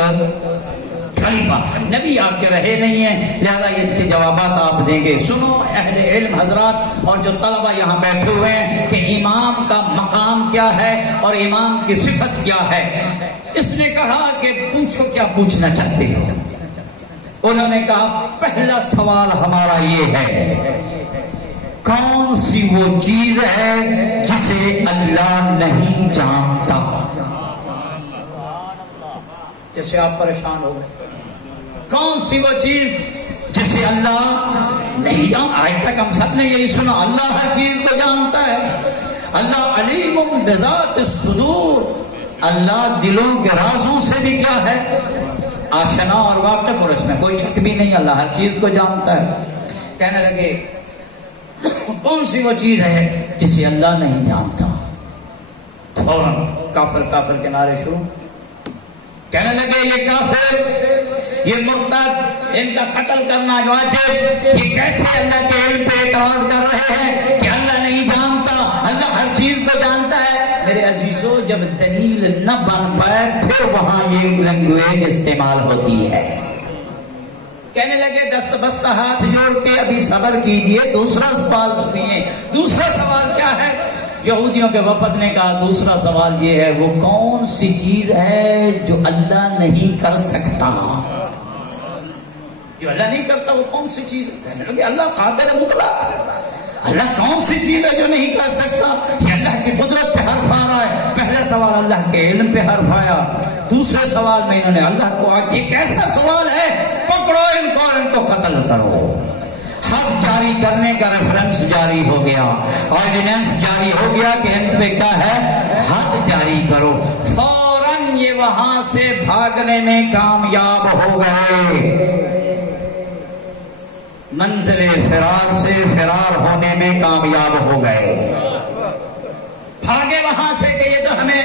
خلیفہ۔ نبی آپ کے رہے نہیں ہیں لہذا اس کے جوابات آپ دیں گے۔ سنو اہل علم حضرات اور جو طلبہ یہاں بیٹھے ہوئے ہیں کہ امام کا مقام کیا ہے اور امام کی صفت کیا ہے۔ اس نے کہا کہ پوچھو کیا پوچھنا چاہتے ہو۔ انہوں نے کہا پہلا سوال ہمارا یہ ہے کون سی وہ چیز ہے جسے اللہ نہیں جانتا؟ جیسے آپ پریشان ہو گئے، کون سی وہ چیز جسے اللہ نہیں جانتا؟ آج تک ہم سب نے یہی سنا اللہ ہر چیز کو جانتا ہے، اللہ علیم بذات الصدور، اللہ دلوں کے رازوں سے بھی کیا ہے آشنا اور واقف، اور اس میں کوئی شک بھی نہیں، اللہ ہر چیز کو جانتا ہے۔ کہنے لگے کون سی وہ چیز ہے جسے اللہ نہیں جانتا؟ فوراً کافر کے نعرے شروع، کہنے لگے یہ کافر، یہ مرتد، ان کا قتل کرنا واجب، یہ کیسے اللہ کے علم پہ اعتراض کر رہے ہیں کہ اللہ نہیں جانتا، اللہ ہر چیز کو جانتا ہے۔ میرے عزیزو، جب دلیل نہ بن پائے پھر وہاں یہ لینگویج استعمال ہوتی ہے۔ کہنے لگے دست بستہ ہاتھ جوڑ کے ابھی صبر کیجئے، دوسرا سوال سنیے۔ دوسرا سوال کیا ہے؟ یہودیوں کے وفد نے کہا دوسرا سوال یہ ہے، وہ کون سی چیز ہے جو اللہ نہیں کر سکتا؟ جو اللہ نہیں کرتا وہ کون سی چیز ہے؟ کہنے لگے اللہ قادر مطلق، اللہ کون سی چیز ہے جو نہیں کر سکتا؟ یہ اللہ کی قدرت پہ حرف آ رہا ہے۔ پہلا سوال اللہ کے علم پہ حرف آیا، دوسرے سوال میں انہوں نے اللہ کو یہ کیسا سوال ہے؟ پکڑو ان کو اور ان کو قتل کرو۔ حد جاری کرنے کا ریفرنس جاری ہو گیا، آرڈیننس جاری ہو گیا کہ ان پہ کیا ہے، حد جاری کرو۔ فوراً یہ وہاں سے بھاگنے میں کامیاب ہو گئے، منزل فرار سے فرار ہونے میں کامیاب ہو گئے، بھاگے وہاں سے کہ یہ تو ہمیں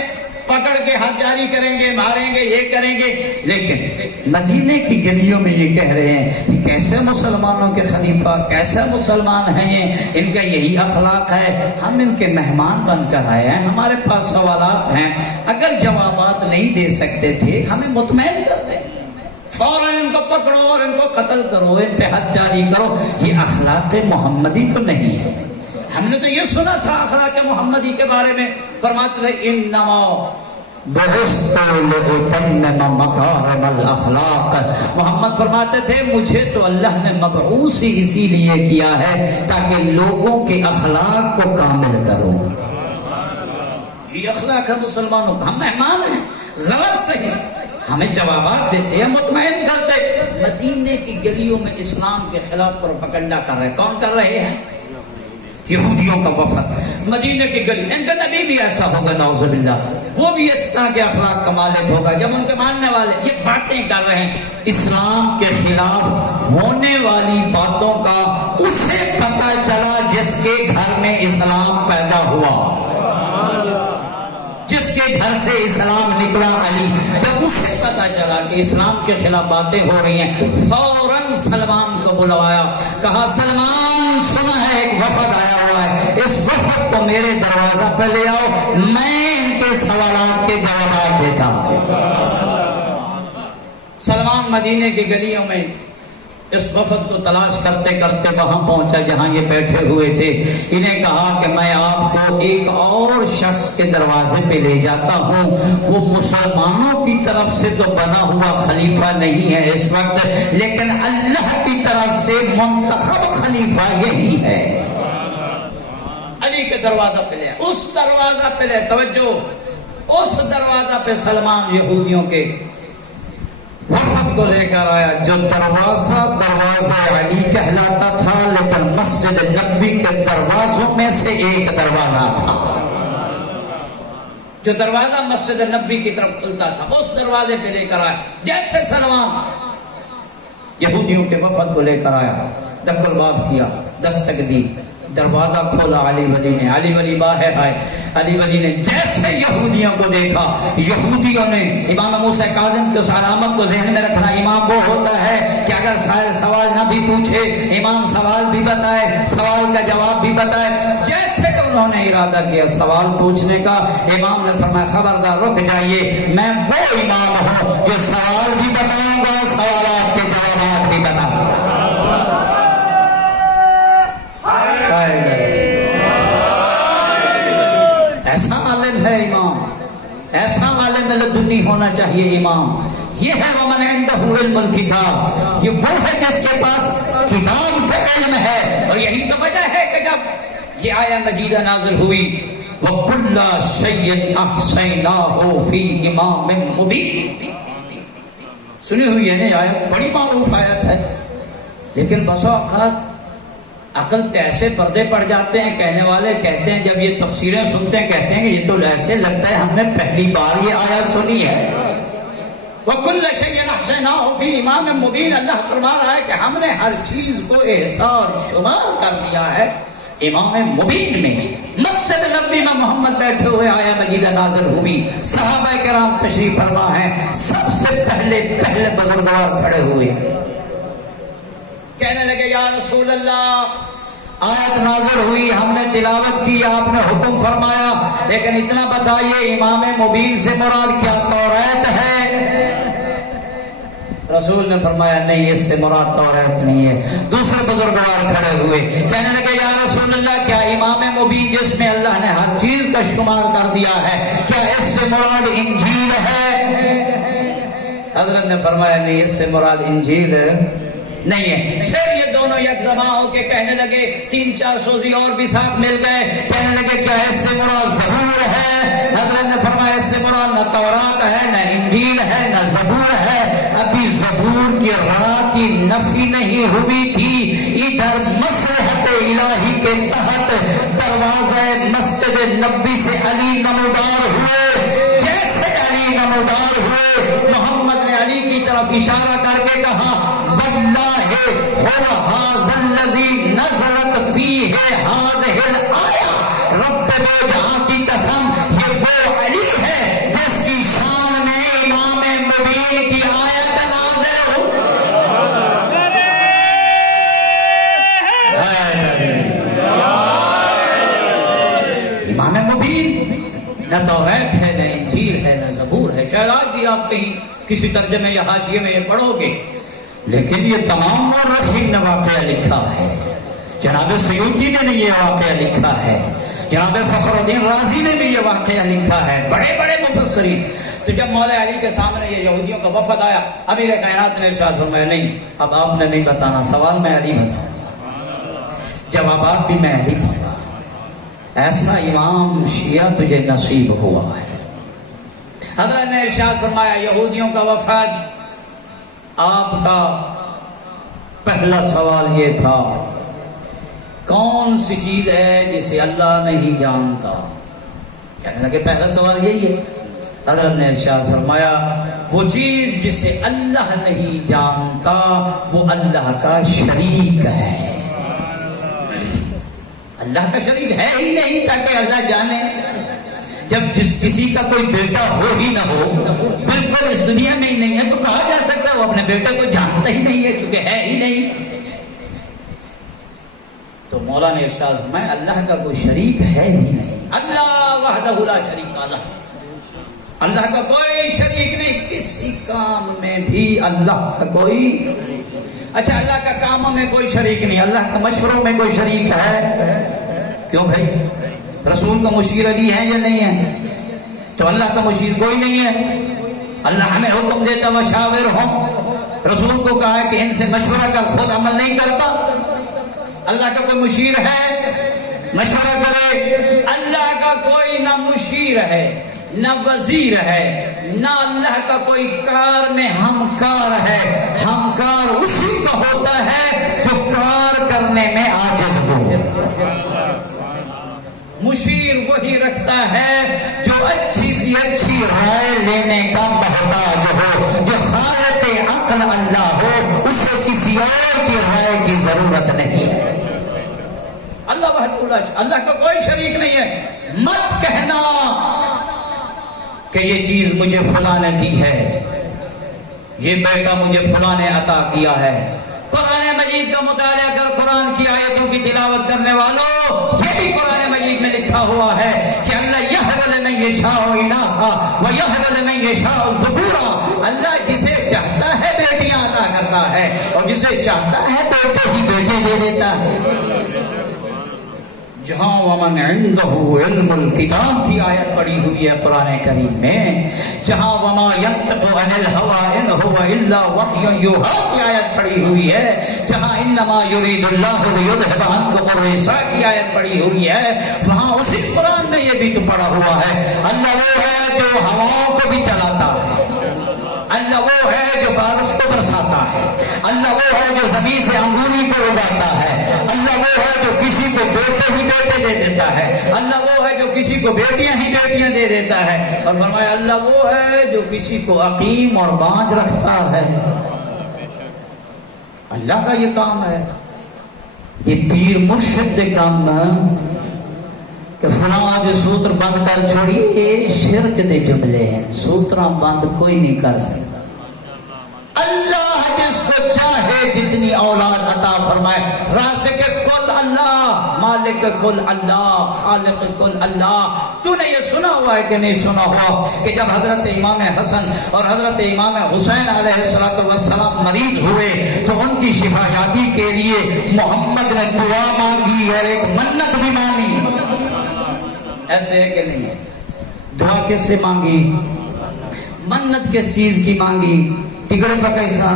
پکڑ کے حد جاری کریں گے، ماریں گے، یہ کریں گے۔ لیکن مدینے کی گلیوں میں یہ کہہ رہے ہیں کہ کیسے مسلمانوں کے خلیفہ، کیسے مسلمان ہیں یہ، ان کا یہی اخلاق ہے، ہم ان کے مہمان بن کر آئے ہیں، ہمارے پاس سوالات ہیں، اگر جوابات نہیں دے سکتے تھے ہمیں مطمئن کر دیں، فوراً ان کو پکڑو اور ان کو قتل کرو، ان پہ حد جاری کرو۔ یہ اخلاق محمدی تو نہیں ہے۔ ہم نے تو یہ سنا تھا اخلاق محمدی کے بارے میں، فرماتے تھے انما بعثت لأتمم مکارم الاخلاق، محمد فرماتے تھے مجھے تو اللہ نے مبعوث ہی اسی لیے کیا ہے تاکہ لوگوں کے اخلاق کو کامل کروں۔ یہ اخلاق ہے مسلمانوں کا، ہم مہمان ہیں، غلط صحیح ہمیں جوابات دیتے ہیں، مطمئن کرتے۔ مدینے کی گلیوں میں اسلام کے خلاف پروپیگنڈا کر رہے، کون کر رہے ہیں؟ یہودیوں کا وفد مدینے کی گلی، ان کا نبی بھی ایسا ہوگا نعوذ باللہ، وہ بھی اس طرح کے اخلاق کا مالک ہوگا۔ جب ان کے ماننے والے یہ باتیں کر رہے ہیں اسلام کے خلاف ہونے والی باتوں کا، اسے پتہ چلا جس کے گھر میں اسلام پیدا ہوا، جس کے گھر سے اسلام نکلا، علی، جب اسے پتا چلا کہ اسلام کے خلاف باتیں ہو رہی ہیں، فوراً سلمان کو بلوایا، کہا سلمان سنا ہے ایک وفد آیا ہوا ہے، اس وفد کو میرے دروازہ پہ لے آؤ، میں ان کے سوالات کے جوابات دیتا ہوں۔ سلمان مدینے کی گلیوں میں اس وفد کو تلاش کرتے کرتے وہاں پہنچا جہاں یہ بیٹھے ہوئے تھے۔ انہیں کہا کہ میں آپ کو ایک اور شخص کے دروازے پہ لے جاتا ہوں، وہ مسلمانوں کی طرف سے تو بنا ہوا خلیفہ نہیں ہے اس وقت، لیکن اللہ کی طرف سے منتخب خلیفہ یہی ہے۔ علی کے دروازہ پہ لے، اس دروازہ پہ لے، توجہ، اس دروازہ پہ سلمان یہودیوں کے وفد کو لے کر آیا، جو دروازہ علی کہلاتا تھا، لیکن مسجد نبوی کے دروازوں میں سے ایک دروازہ تھا، جو دروازہ مسجد نبوی کی طرف کھلتا تھا، اس دروازے پہ لے کر آیا۔ جیسے سلمان یہودیوں کے وفد کو لے کر آیا، دق الباب کیا، دستک دی، دروازہ کھولا علی ولی نے، علی ولی باہر آئے، علی ولی نے جیسے یہودیوں کو دیکھا، یہودیوں نے امام موسیٰ کاظم کی اس علامت کو ذہن میں رکھنا، امام وہ ہوتا ہے کہ اگر سوال نہ بھی پوچھے، امام سوال بھی بتائے، سوال کا جواب بھی بتائے۔ جیسے کہ انہوں نے ارادہ کیا سوال پوچھنے کا، امام نے فرمایا خبردار رک جائیے، میں وہ امام ہوں جو سوال بھی بتاؤں گا، سوالات کے جوابات بھی بتاؤں گا۔ ایسا عالم ہے امام، ایسا عالم لدنی ہونا چاہیے امام۔ یہ ہے ومن عنده علم الکتاب، یہ وہ ہے جس کے پاس کتاب کا علم ہے، اور یہی تو وجہ ہے کہ جب یہ آیہ مجیدہ نازل ہوئی وَكُلَّ شَيْءٍ أَحْصَيْنَاهُ فِي إِمَامٍ مُبِينٍ، سنی ہوئی ہے نا آیت، بڑی معروف آیت ہے، لیکن بسا اوقات عقل پہ ایسے پردے پڑ جاتے ہیں، کہنے والے کہتے ہیں جب یہ تفسیریں سنتے ہیں کہتے ہیں کہ یہ تو ایسے لگتا ہے ہم نے پہلی بار یہ آیت سنی ہے۔ وَكُلَّ شَيْءٍ أَحْصَيْنَاهُ فِي إِمَامٍ مُبِينٍ، اللہ فرما رہا ہے کہ ہم نے ہر چیز کو احصاء شمار کر دیا ہے امام مبین میں۔ مسجد نبوی میں محمد بیٹھے ہوئے آیا مجیدہ نازل ہوئی، صحابہ کرام تشریف فرما ہیں، سب سے پہلے بزرگوار کھڑے ہوئے، کہنے لگے یا رسول اللہ آیت نازل ہوئی، ہم نے تلاوت کی، آپ نے حکم فرمایا، لیکن اتنا بتائیے امام مبین سے مراد کیا توریت ہے؟ رسول نے فرمایا نہیں، اس سے مراد توریت نہیں ہے۔ دوسرے بزرگوار کھڑے ہوئے، کہنے لگے یا رسول اللہ کیا امام مبین جس میں اللہ نے ہر چیز کا شمار کر دیا ہے، کیا اس سے مراد انجیل ہے؟ حضرت نے فرمایا نہیں، اس سے مراد انجیل نہیں ہے۔ پھر یہ دونوں یکجماع ہو کے کہنے لگے، 3-4 سوزی اور بھی ساتھ مل گئے، کہنے لگے کیا اس سے مراد زبور ہے؟ حضرت نے فرمایا اس سے مراد نہ تورات ہے، نہ انجیل ہے، نہ زبور ہے۔ ابھی زبور کی راہ کی نفی نہیں ہوئی تھی، ادھر مصلحت الہی کے تحت دروازہ مسجد نبوی سے علی نمودار ہوئے۔ جیسے علی نمودار ہوئے، محمد نے علی کی طرف اشارہ کر کے کہا واللہ هو هذا الذي نزلت فيه هذه الآية، رب دو جہاں کی قسم یہ وہ علی ہے جس کی شان میں امام مبین کی آیت نازل ہو۔ امام مبین نہ توریت ہے، نہ انجیل ہے، نہ زبور ہے۔ شاید آج بھی آپ کہیں کسی ترجمے یا حاشیے میں یہ پڑھو گے، لیکن یہ تمام مورخین نے واقعہ لکھا ہے۔ جناب سیوطی نے یہ واقعہ لکھا ہے، جناب فخر الدین رازی نے بھی یہ واقعہ لکھا ہے، بڑے بڑے مفسرین۔ تو جب مولا علی کے سامنے یہ یہودیوں کا وفد آیا، امیر کائنات نے ارشاد فرمایا نہیں، اب آپ نے نہیں بتانا، سوال میں علی بتاؤں گا، جوابات بھی میں علی دوں گا۔ ایسا امام شیعہ تجھے نصیب ہوا ہے۔ حضرت نے ارشاد فرمایا یہودیوں کا وفد، آپ کا پہلا سوال یہ تھا کون سی چیز ہے جسے اللہ نہیں جانتا؟ کہنے لگے پہلا سوال یہی ہے۔ حضرت نے ارشاد فرمایا وہ چیز جسے اللہ نہیں جانتا وہ اللہ کا شریک ہے۔ اللہ کا شریک ہے ہی نہیں تاکہ اللہ جانے۔ جب کسی کا کوئی بیٹا ہو ہی نہ ہو، بالکل اس دنیا میں ہی نہیں ہے، تو کہا جا سکتا ہے وہ اپنے بیٹے کو جانتا ہی نہیں ہے کیونکہ ہے ہی نہیں۔ تو مولا نے ارشاد فرمایا اللہ کا کوئی شریک ہے ہی نہیں، اللہ وحدہ لا شریک لہ، اللہ کا کوئی شریک نہیں کسی کام میں بھی، اللہ کا کوئی۔ اچھا اللہ کا کاموں میں کوئی شریک نہیں، اللہ کا مشوروں میں کوئی شریک ہے؟ کیوں بھائی؟ رسول کا مشیر علی ہے یا نہیں ہے؟ تو اللہ کا مشیر کوئی نہیں ہے۔ اللہ ہمیں حکم دیتا وشاورہم، رسول کو کہا ہے کہ ان سے مشورہ کر، خود عمل نہیں کرتا۔ اللہ کا کوئی مشیر ہے مشورہ کرے؟ اللہ کا کوئی نہ مشیر ہے نہ وزیر ہے، نہ اللہ کا کوئی کار میں ہمکار ہے۔ ہمکار اسی کا ہوتا ہے جو کار کرنے میں عاجز ہو۔ مشیر وہی رکھتا ہے جو اچھی سی اچھی رائے لینے کا محتاج ہو، جو خالق عقل اللہ ہو، اسے کسی اور کی رائے کی ضرورت نہیں ہے۔ اللہ وحدہ، اللہ کا کوئی شریک نہیں ہے۔ مت کہنا کہ یہ چیز مجھے فلاں نے دی ہے، یہ بیٹا مجھے فلاں نے عطا کیا ہے۔ قرآن مجید کا مطالعہ کر، قرآن کی آیتوں کی تلاوت کرنے والوں، یہ بھی قرآن مجید میں لکھا ہوا ہے کہ اللہ یہب لمن یشاء اناثا ویہب لمن یشاء ذکورا، اللہ جسے چاہتا ہے بیٹیاں عطا کرتا ہے اور جسے چاہتا ہے بیٹے ہی بیٹے دے دیتا ہے۔ جہاں ومن عنده علم الکتاب کی آیت پڑی ہوئی ہے قرآن کریم میں، جہاں وما ينطق عن الهوى ان هو الا وحی یوحی کی آیت پڑی ہوئی ہے، جہاں انما يريد الله ليذهب عنكم الرجس کی آیت پڑی ہوئی ہے، وہاں اسی قرآن میں یہ بھی تو پڑا ہوا ہے اللہ وہ ہے جو ہواؤں کو بھی چلاتا ہے، اللہ وہ ہے جو بارش کو برساتا ہے، اللہ وہ ہے جو زمین سے انگوری کو اگاتا ہے، اللہ وہ ہے جو کسی کو بیٹے ہی بیٹے دے دیتا ہے، اللہ وہ ہے جو کسی کو بیٹیاں ہی بیٹیاں دے دیتا ہے، اور فرمایا اللہ وہ ہے جو کسی کو عقیم اور بانج رکھتا ہے۔ اللہ کا یہ کام ہے۔ یہ پیر مرشد دے کام کہ فلاں آج سوتر بند کر چھوڑی، یہ شرک دے جملے ہیں، سوتراں بند کوئی نہیں کر سکتا۔ اللہ جس کو چاہے جتنی اولاد عطا فرمائے، رازق کل اللہ، مالک کل اللہ، خالق کل اللہ۔ تو نے یہ سنا ہوا ہے کہ نہیں سنا ہوا کہ جب حضرت امام حسن اور حضرت امام حسین علیہ السلام مریض ہوئے تو ان کی شفا یابی کے لیے محمد نے دعا مانگی اور ایک منت بھی مانی؟ ایسے ہے کہ نہیں ہے؟ دعا کس سے مانگی؟ منت کس چیز کی مانگی؟ ٹکڑے پکائی سا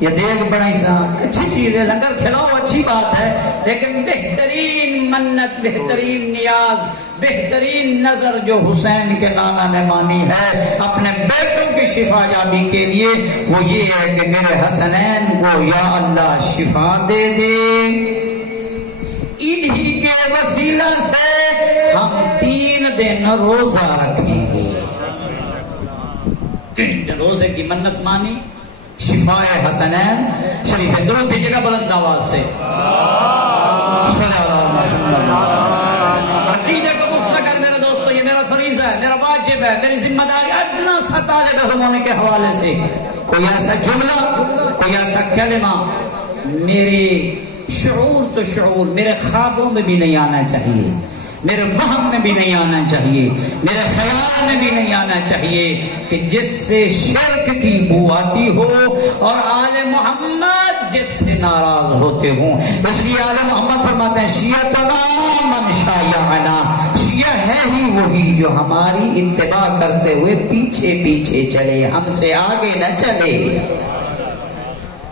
یا دیگ بڑھائی سا؟ اچھی چیز ہے، لنگر کھلاؤ اچھی بات ہے، لیکن بہترین منت، بہترین نیاز، بہترین نظر جو حسین کے نانا نے مانی ہے اپنے بیٹوں کی شفا یابی کے لیے، وہ یہ ہے کہ میرے حسنین کو یا اللہ شفا دے دے۔ انہی کے وسیلہ سے ہم 3 دن روزہ رکھیں گے۔ 3 دن روزے کی منت مانی، شفاء حسنین شریف ہے۔ درود دیجیے گا بلند آواز سے، عقیدے کو پختہ کر میرے دوستو، یہ میرا فریضہ ہے، میرا واجب ہے، میری ذمہ داری ادنا سا طالب علم ہونے کے حوالے سے۔ کوئی ایسا جملہ، کوئی ایسا کلمہ میرے شعور تو شعور، میرے خوابوں میں بھی نہیں آنا چاہیے، میرے وہم میں بھی نہیں آنا چاہیے، میرے خیال میں بھی نہیں آنا چاہیے کہ جس سے شرک کی بو آتی ہو اور آل محمد جس سے ناراض ہوتے ہوں۔ اس لیے آل محمد فرماتے ہیں شیعتنا من شایعنا، شیعہ ہے ہی وہی جو ہماری اتباع کرتے ہوئے پیچھے پیچھے چلے، ہم سے آگے نہ چلے۔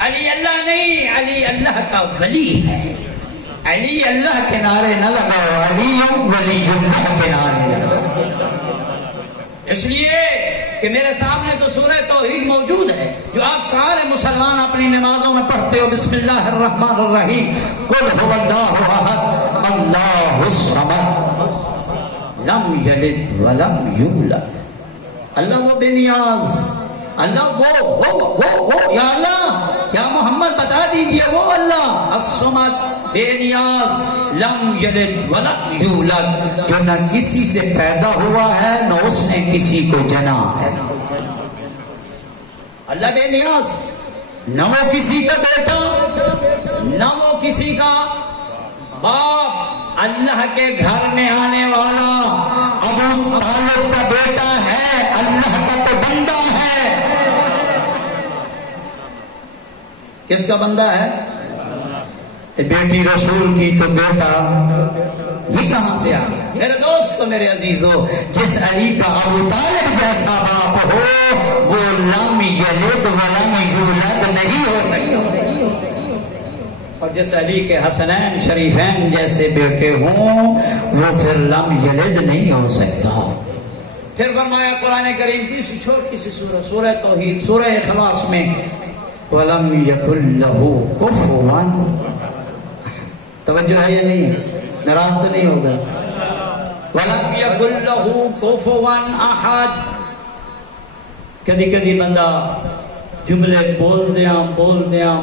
علی اللہ نہیں، علی اللہ کا ولی ہے۔ علی اللہ کے نعرے نہ لگاؤ، علی ولی اللہ کے نعرے لگاؤ۔ اس لیے کہ میرے سامنے تو سورہ توحید موجود ہے جو آپ سارے مسلمان اپنی نمازوں میں پڑھتے ہو۔ بسم اللہ الرحمن الرحیم، قل هو اللہ احد اللہ الصمد لم یلد ولم یولد۔ اللہ وہ بے نیاز، اللہ وہ یا اللہ یا محمد بتا دیجئے وہ اللہ الصمد بے نیاز، لم یلد ولم یولد، جو نہ کسی سے پیدا ہوا ہے نہ اس نے کسی کو جنا ہے۔ اللہ بے نیاز، نہ وہ کسی کا بیٹا نہ وہ کسی کا باپ، اللہ کے گھر میں آنے والا ابو طالب کا بیٹا ہے، اللہ کا تو بندہ ہے۔ کس کا بندہ ہے؟ تو بیٹی رسول کی تو بیٹا یہ کہاں سے آ گیا؟ میرے دوستو، میرے عزیزو، جس علی کا ابو طالب جیسا باپ ہو وہ لم یلد ولم یولد نہیں ہو سکتا، اور جس علی کے حسنین شریفین جیسے بیٹے ہوں وہ پھر لم یلد نہیں ہو سکتا۔ پھر فرمایا قرآن کریم کی چھوٹی سی سورہ، سورہ توحید، سورہ اخلاص میں وَلَمْ يَكُنْ لَهُ كُفُوًا احد۔ توجہ ہے یا نہیں ہے؟ ناراض تو نہیں ہوگا؟ وَلَمْ يَكُنْ لَهُ كُفُوًا احد۔ کدی کدی بندہ جملے بول دیاں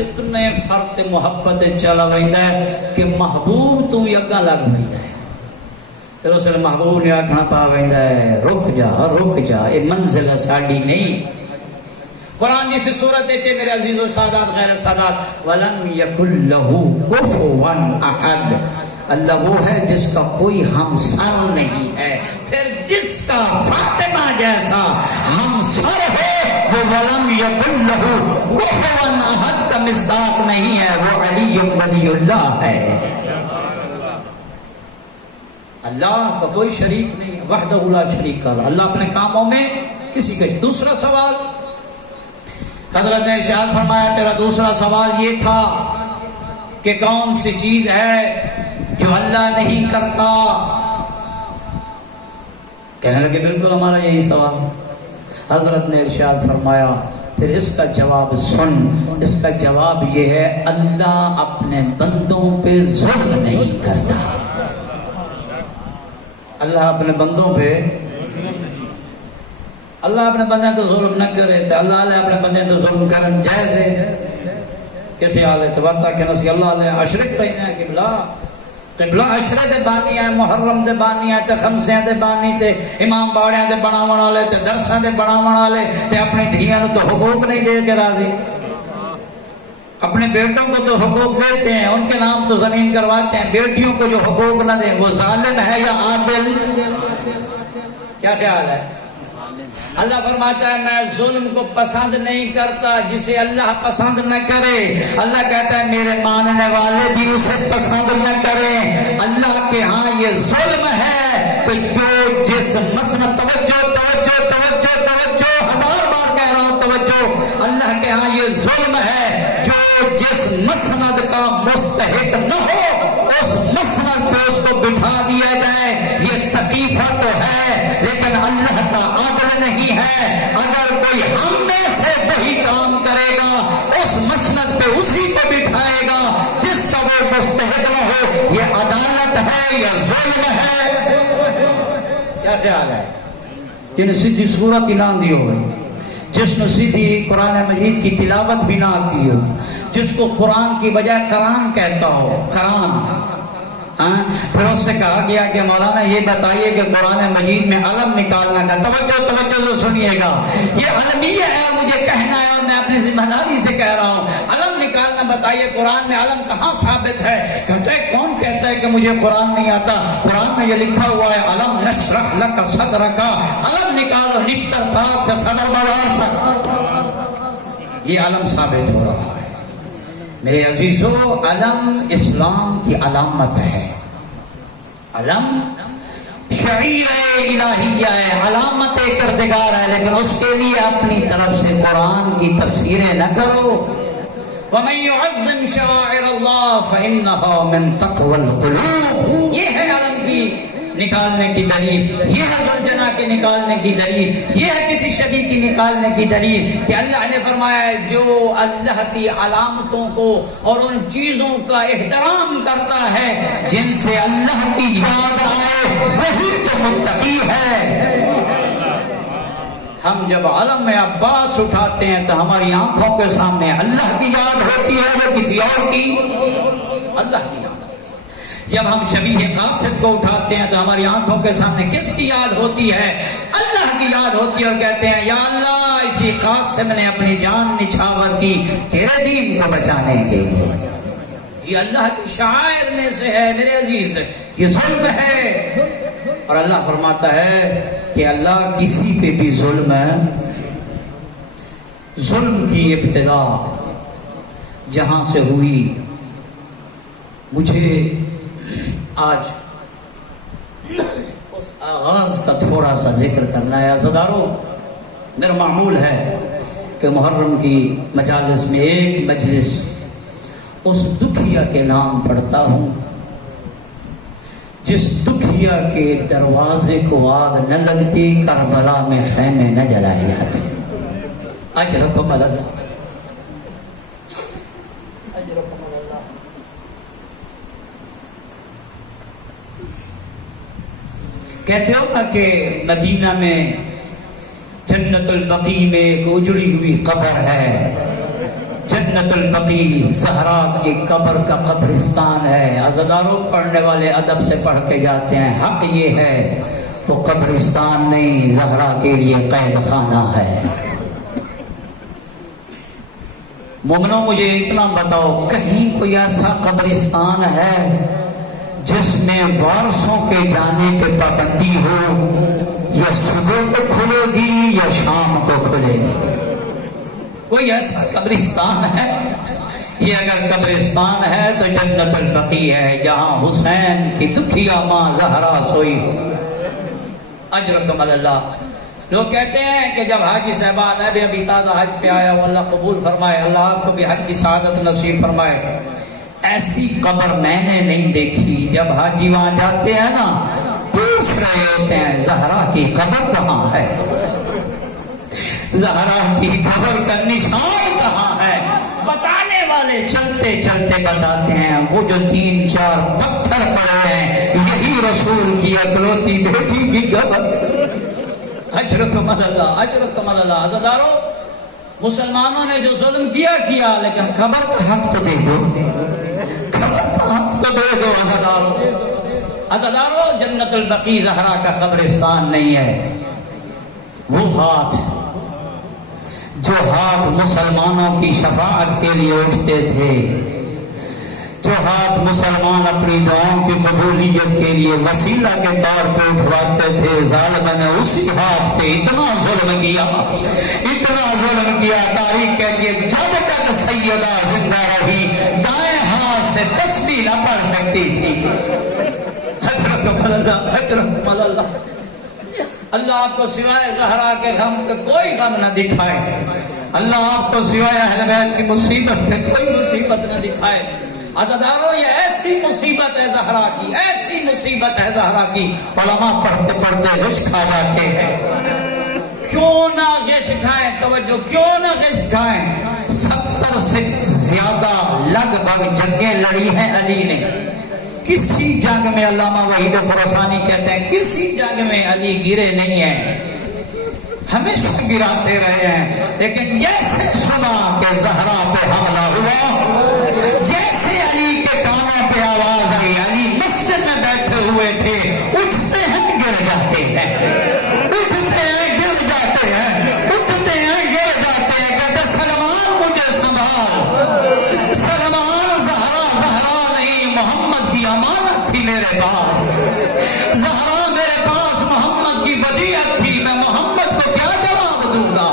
اتنے فرق محبت چلا ویندا ہے کہ محبوب تو یکا لگ ویندا ہے، پھر اس نے محبوب نے آکھنا پا ویندا ہے رک جا یہ منزل ساڈی نہیں۔ قرآن جس صورت ہے میرے عزیز و سادات غیر سادات، وَلَمْ يَكُنْ لَهُ كُفُوًا احد، اللہ وہ ہے جس کا کوئی ہمسر نہیں ہے۔ پھر جس کا فاطمہ جیسا ہمسر ہے وہ وَلَمْ يَكُنْ لَهُ كُفُوًا احد کا مصداق نہیں ہے، وہ علی ولی اللہ ہے۔ اللہ کا کوئی شریک نہیں ہے، وحدہ لا شریک له، اللہ اپنے کاموں میں کسی کا۔ دوسرا سوال حضرت نے ارشاد فرمایا، تیرا دوسرا سوال یہ تھا کہ کون سی چیز ہے جو اللہ نہیں کرتا؟ کہنے لگے بالکل ہمارا یہی سوال۔ حضرت نے ارشاد فرمایا پھر اس کا جواب سن. اس کا جواب یہ ہے اللہ اپنے بندوں پہ ظلم نہیں کرتا. اللہ اپنے بندوں پہ تو ظلم نہ کرے. اللہ اپنے بندے تو ظلم کرن جائز ہے. کہ خیال ہے توتا کہ نسی اللہ علیہ اشرک پہنے قبلہ اشرے دے بانی ہے, محرم دے بانی ہے, تے خمسیاں دے بانی, تے امام باڑیاں دے بناون والے, تے درساں دے بناون والے, تے اپنی دھیاں نو تو حقوق نہیں دے کے راضی. اپنے بیٹوں کو تو حقوق دیتے ہیں, ان کے نام تو زمین کرواتے ہیں. بیٹیوں کو جو حقوق نہ دیں وہ ظالم ہے یا عادل؟ کیا خیال ہے؟ اللہ فرماتا ہے میں ظلم کو پسند نہیں کرتا جسے اللہ پسند نہ کرے. اللہ کہتا ہے میرے ماننے والے بھی اسے پسند نہ کریں. اللہ کے ہاں یہ ظلم ہے تو جو جس مسئلہ توجہ 1000 بار کہہ رہا ہوں توجہ. اللہ کے ہاں یہ ظلم ہے جو جس مسند کا مستحق نہ ہو اس مسند پہ اس کو بٹھا دیا جائے. یہ سقیفہ تو ہے لیکن اللہ کا عدل نہیں ہے. اگر کوئی ہم میں سے وہی کام کرے گا اس مسند پہ اسی کو بٹھائے گا جس کا وہ مستحق نہ ہو. یہ عدالت ہے یا ظلم ہے؟ کیا خیال ہے؟ جن سیدھی صورت اعلان دی ہوئی, جس نے سیدھی قرآن مجید کی تلاوت بھی نہ آتی ہو, جس کو قرآن کی بجائے قرآن کہتا ہو, قرآن. پھر اس سے کہا گیا کہ مولانا یہ بتائیے کہ قرآن مجید میں علم نکالنا کا توجہ سے سنیے گا. یہ علمیہ ہے, مجھے کہنا ہے اور میں اپنی ذمہ داری سے کہہ رہا ہوں. علم نکالنا بتائیے قرآن میں علم کہاں ثابت ہے؟ کہتا ہے کون کہتا ہے کہ مجھے قرآن نہیں آتا؟ قرآن میں یہ لکھا ہوا ہے علم نشرح لک صدرک. علم نکالو نشتر پاک سے صدر مدار تک. یہ علم ثابت ہو رہا ہے. میرے عزیزو علم اسلام کی علامت ہے. علم شعیر الہیہ ہے, علامت کردگار ہے, لیکن اس کے لیے اپنی طرف سے قرآن کی تفسیریں نہ کرو. وَمَن يُعَظِّمْ شَعَائِرَ اللَّهِ فَإِنَّهَا مِن تَقْوَى الْقُلُوبِ. یہ ہے علم کی نکالنے کی دلیل, یہ ہے زلجنا کے نکالنے کی دلیل, یہ ہے کسی شبی کی نکالنے کی دلیل کہ اللہ نے فرمایا ہے جو اللہ کی علامتوں کو اور ان چیزوں کا احترام کرتا ہے جن سے اللہ کی یاد آئے وہی تو متقی ہے. ہم جب علم میں عباس اٹھاتے ہیں تو ہماری آنکھوں کے سامنے اللہ کی یاد ہوتی ہے یا کسی اور کی؟ اللہ کی یاد. جب ہم شبیہ قاسم کو اٹھاتے ہیں تو ہماری آنکھوں کے سامنے کس کی یاد ہوتی ہے؟ اللہ کی یاد ہوتی ہے, اور کہتے ہیں یا اللہ اسی قاسم نے اپنی جان نچھاور کی تیرے دین کو بچانے کے لیے. یہ اللہ کی شعائر میں سے ہے میرے عزیز. یہ ظلم ہے, اور اللہ فرماتا ہے کہ اللہ کسی پہ بھی ظلم ہے. ظلم کی ابتدا جہاں سے ہوئی, مجھے آج اس آغاز کا تھوڑا سا ذکر کرنا ہے. عزیزارو, میرا معمول ہے کہ محرم کی مجالس میں ایک مجلس اس دکھیا کے نام پڑھتا ہوں جس دکھیا کے دروازے کو آگ نہ لگتی, کربلا میں خیمے نہ جلائے جاتے. اجرکم اللہ. کہتے ہو نا کہ مدینہ میں جنت البقیع میں ایک اجڑی ہوئی قبر ہے. جنت البقیع زہرا کی قبر کا قبرستان ہے. عزاداروں پڑھنے والے ادب سے پڑھ کے جاتے ہیں. حق یہ ہے وہ قبرستان نہیں, زہرا کے لیے قید خانہ ہے. مومنوں مجھے اتنا بتاؤ, کہیں کوئی ایسا قبرستان ہے جس میں وارثوں کے جانے پہ پابندی ہو؟ یا صبح کو کھلے گی یا شام کو کھلے گی؟ کوئی ایسا قبرستان ہے؟ یہ اگر قبرستان ہے تو جنت البقیع ہے, جہاں حسین کی دکھیا ماں زہرا سوئی ہو. اجرکم اللہ. لوگ کہتے ہیں کہ جب حاجی صاحبہ میں بھی ابھی تازہ حج پہ آیا ہوں, اللہ قبول فرمائے, اللہ آپ کو بھی حج کی سعادت نصیب فرمائے. ایسی قبر میں نے نہیں دیکھی. جب حاجی وہاں جاتے ہیں نا پوچھ رہے ہوتے ہیں زہرا کی قبر کہاں ہے. زہرا کی قبر کا نشان کہاں ہے؟ بتانے والے چلتے چلتے بتاتے ہیں وہ جو 3-4 پتھر پڑے ہیں یہی رسول کی اکلوتی بیٹی کی قبر۔ اجرکم اللہ، اجرکم اللہ۔ عزادارو، مسلمانوں نے جو ظلم کیا لیکن قبر کا حق تو دے دو، قبر کا حق تو دے دو عزادارو۔ عزادارو، جنت البقیع زہرا کا قبرستان نہیں ہے۔ وہ ہاتھ جو ہاتھ مسلمانوں کی شفاعت کے لیے اٹھتے تھے، جو ہاتھ مسلمان اپنی دعاؤں کی قبولیت کے لیے وسیلہ کے طور پہ اٹھواتے تھے، ظالم نے اسی ہاتھ پہ اتنا ظلم کیا، اتنا ظلم کیا، تاریخ کہتی ہے جب تک سیدہ زندہ رہی دائیں ہاتھ سے تسبیح نہ پڑھ سکتی تھی۔ حضرت اللہ، اللہ آپ کو سوائے زہرا کے غم کے کوئی غم نہ دکھائے، اللہ آپ کو سوائے اہل بیت کی مصیبت کے کوئی مصیبت نہ دکھائے۔ عزادارو، یہ ایسی مصیبت ہے زہرا کی، ایسی مصیبت ہے زہرا کی، علماء پڑھتے پڑھتے غش کھا جاتے ہیں۔ کیوں نہ غش کھائیں؟ توجہ، کیوں نہ غش کھائیں؟ 70 سے زیادہ لگ بھگ جنگیں لڑی ہیں علی نے، کسی جنگ میں علامہ وحید خراسانی کہتے ہیں کسی جنگ میں علی گرے نہیں ہیں، ہمیشہ گراتے رہے ہیں، لیکن جیسے سنا کہ زہرا پہ حملہ ہوا، جیسے علی کے کانوں پہ آواز آئی، علی مسجد میں بیٹھے ہوئے تھے، اٹھتے ہیں گر جاتے ہیں، اٹھتے ہیں گر جاتے ہیں، اٹھتے ہیں گر جاتے ہیں، کہتے سلمان مجھے سنبھال، سلمان زہرا نہیں، محمد کی امانت تھی میرے پاس، زہرا میرے پاس محمد کی ودیعت تھی، میں محمد کو کیا جواب دوں گا؟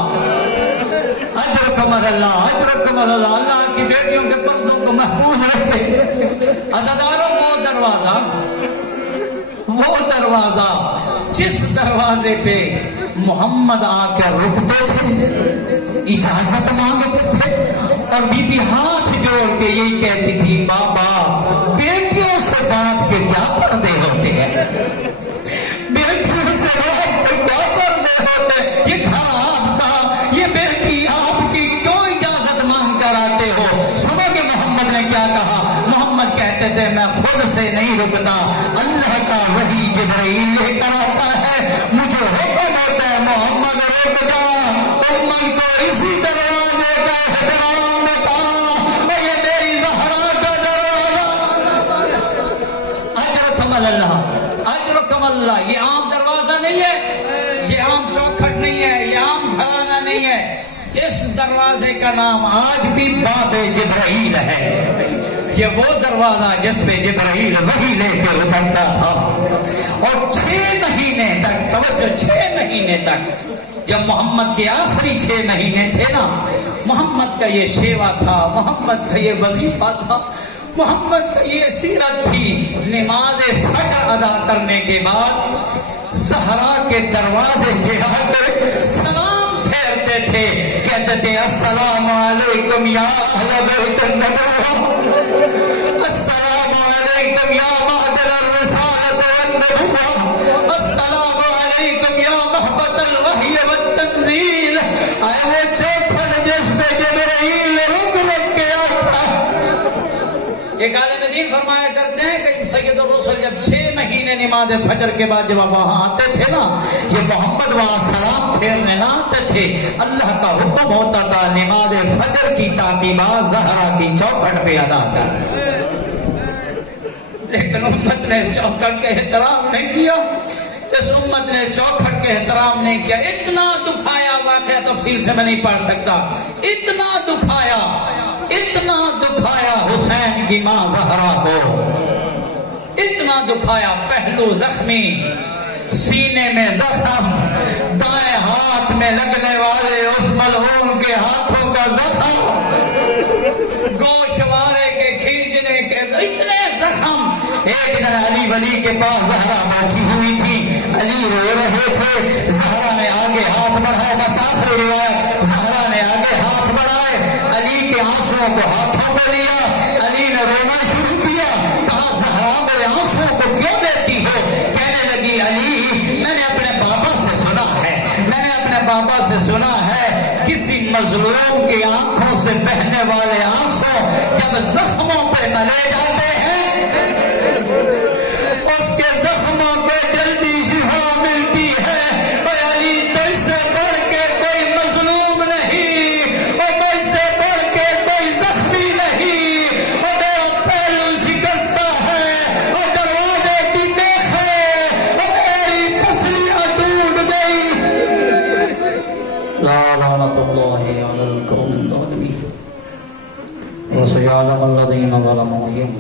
اجرکم اللہ، اجرکم اللہ، اللہ کی بیٹیوں کے پردوں کو محفوظ رکھے۔ عزاداروں، وہ دروازہ جس دروازے پہ محمد آ کر رکتے تھے، اجازت مانگتے تھے، اور بی بی ہاتھ جوڑ کے یہی کہتی تھی بابا بیٹیوں سے بات کے کیا پردے ہوتے ہیں، بیٹیوں سے بات کے کیا پردے ہوتے ہیں، یہ گھر آپ کا، یہ بیٹی آپ کی، کیوں اجازت مانگ کر آتے ہو؟ سنو کہ محمد نے کیا کہا، محمد کہتے تھے میں خود سے نہیں رکتا، اللہ کا وحی جبرائیل لے کر آتا ہے، مجھے حکم ہوتا ہے محمد رک جا، امت کو اسی دروازے کا احترام میں پا، اور یہ میری زہرا کا دروازہ۔ اجرکم اللہ، اجرکم اللہ، یہ عام دروازہ نہیں ہے، یہ عام چوکھٹ نہیں ہے، یہ عام گھرانہ نہیں ہے، اس دروازے کا نام آج بھی باب جبرائیل ہے۔ یہ وہ دروازہ جس پہ جبرائیل وحی لے کے اترتا تھا، اور 6 مہینے تک، توجہ 6 مہینے تک، جب محمد کے آخری 6 مہینے تھے نا، محمد کا یہ شیوا تھا، محمد کا یہ وظیفہ تھا، محمد کا یہ سیرت تھی، نماز فجر ادا کرنے کے بعد زہرا کے دروازے پہ آ کر سلام پھیرتے تھے، کہتے تھے السلام علیکم یا اہل بیت النبوہ، السلام علیکم یا معدل الرسالۃ والنبوہ، السلام علیکم یا محبت الوحی والتنزیل، اے وہ چوکھٹ جس پہ جبرائیل رک رک کے آتا۔ ایک عالم دین فرمایا کرتے ہیں کہ سید الرسل جب 6 مہینے نماز فجر کے بعد جب وہاں آتے تھے نا، یہ محمد وہاں سلام پھیرنے نہ آتے تھے، اللہ کا حکم ہوتا تھا نماز فجر کی تعقیبات زہرا کی چوکھٹ پہ ادا کر، لیکن امت نے چوکھٹ کا احترام نہیں کیا، اس امت نے چوکھٹ کے احترام نہیں کیا، اتنا دکھایا، واقعہ تفصیل سے میں نہیں پڑھ سکتا، اتنا دکھایا، اتنا دکھایا حسین کی ماں زہرا کو، اتنا دکھایا، پہلو زخمی، سینے میں زخم، دائیں ہاتھ میں لگنے والے اس ملعون کے ہاتھوں کا زخم، گوشوارے کے کھینچنے کے اتنے زخم۔ ایک دن علی ولی کے پاس زہرا بیٹھی ہوئی تھی، علی رو رہے تھے، زہرا نے آگے ہاتھ بڑھائے، بس آخری روایت، زہرا نے آگے ہاتھ بڑھائے، علی کے آنسوؤں کو ہاتھوں میں لیا، علی نے رونا شروع کیا، کہا زہرا میرے آنسوؤں کو کیوں دیتی ہو؟ کہنے لگی علی میں نے اپنے بابا سے سنا ہے، میں نے اپنے بابا سے سنا ہے کسی مظلوم کی آنکھوں سے بہنے والے آنسو جب زخموں پہ ملے جاتے ہیں اس کے زخموں کو جلدی شفا ملتی ہے۔ اور علی تجھ سے بڑھ کے کوئی مظلوم نہیں اور مجھ سے بڑھ کے کوئی زخمی نہیں، اور میرا پہلو شکستہ ہے اور دروازے کی دیکھ ہے اور میری پسلیاں ٹوٹ گئی۔ لعنت اللہ علی القوم الظالمین وسيعلم الذين ظلموا يوم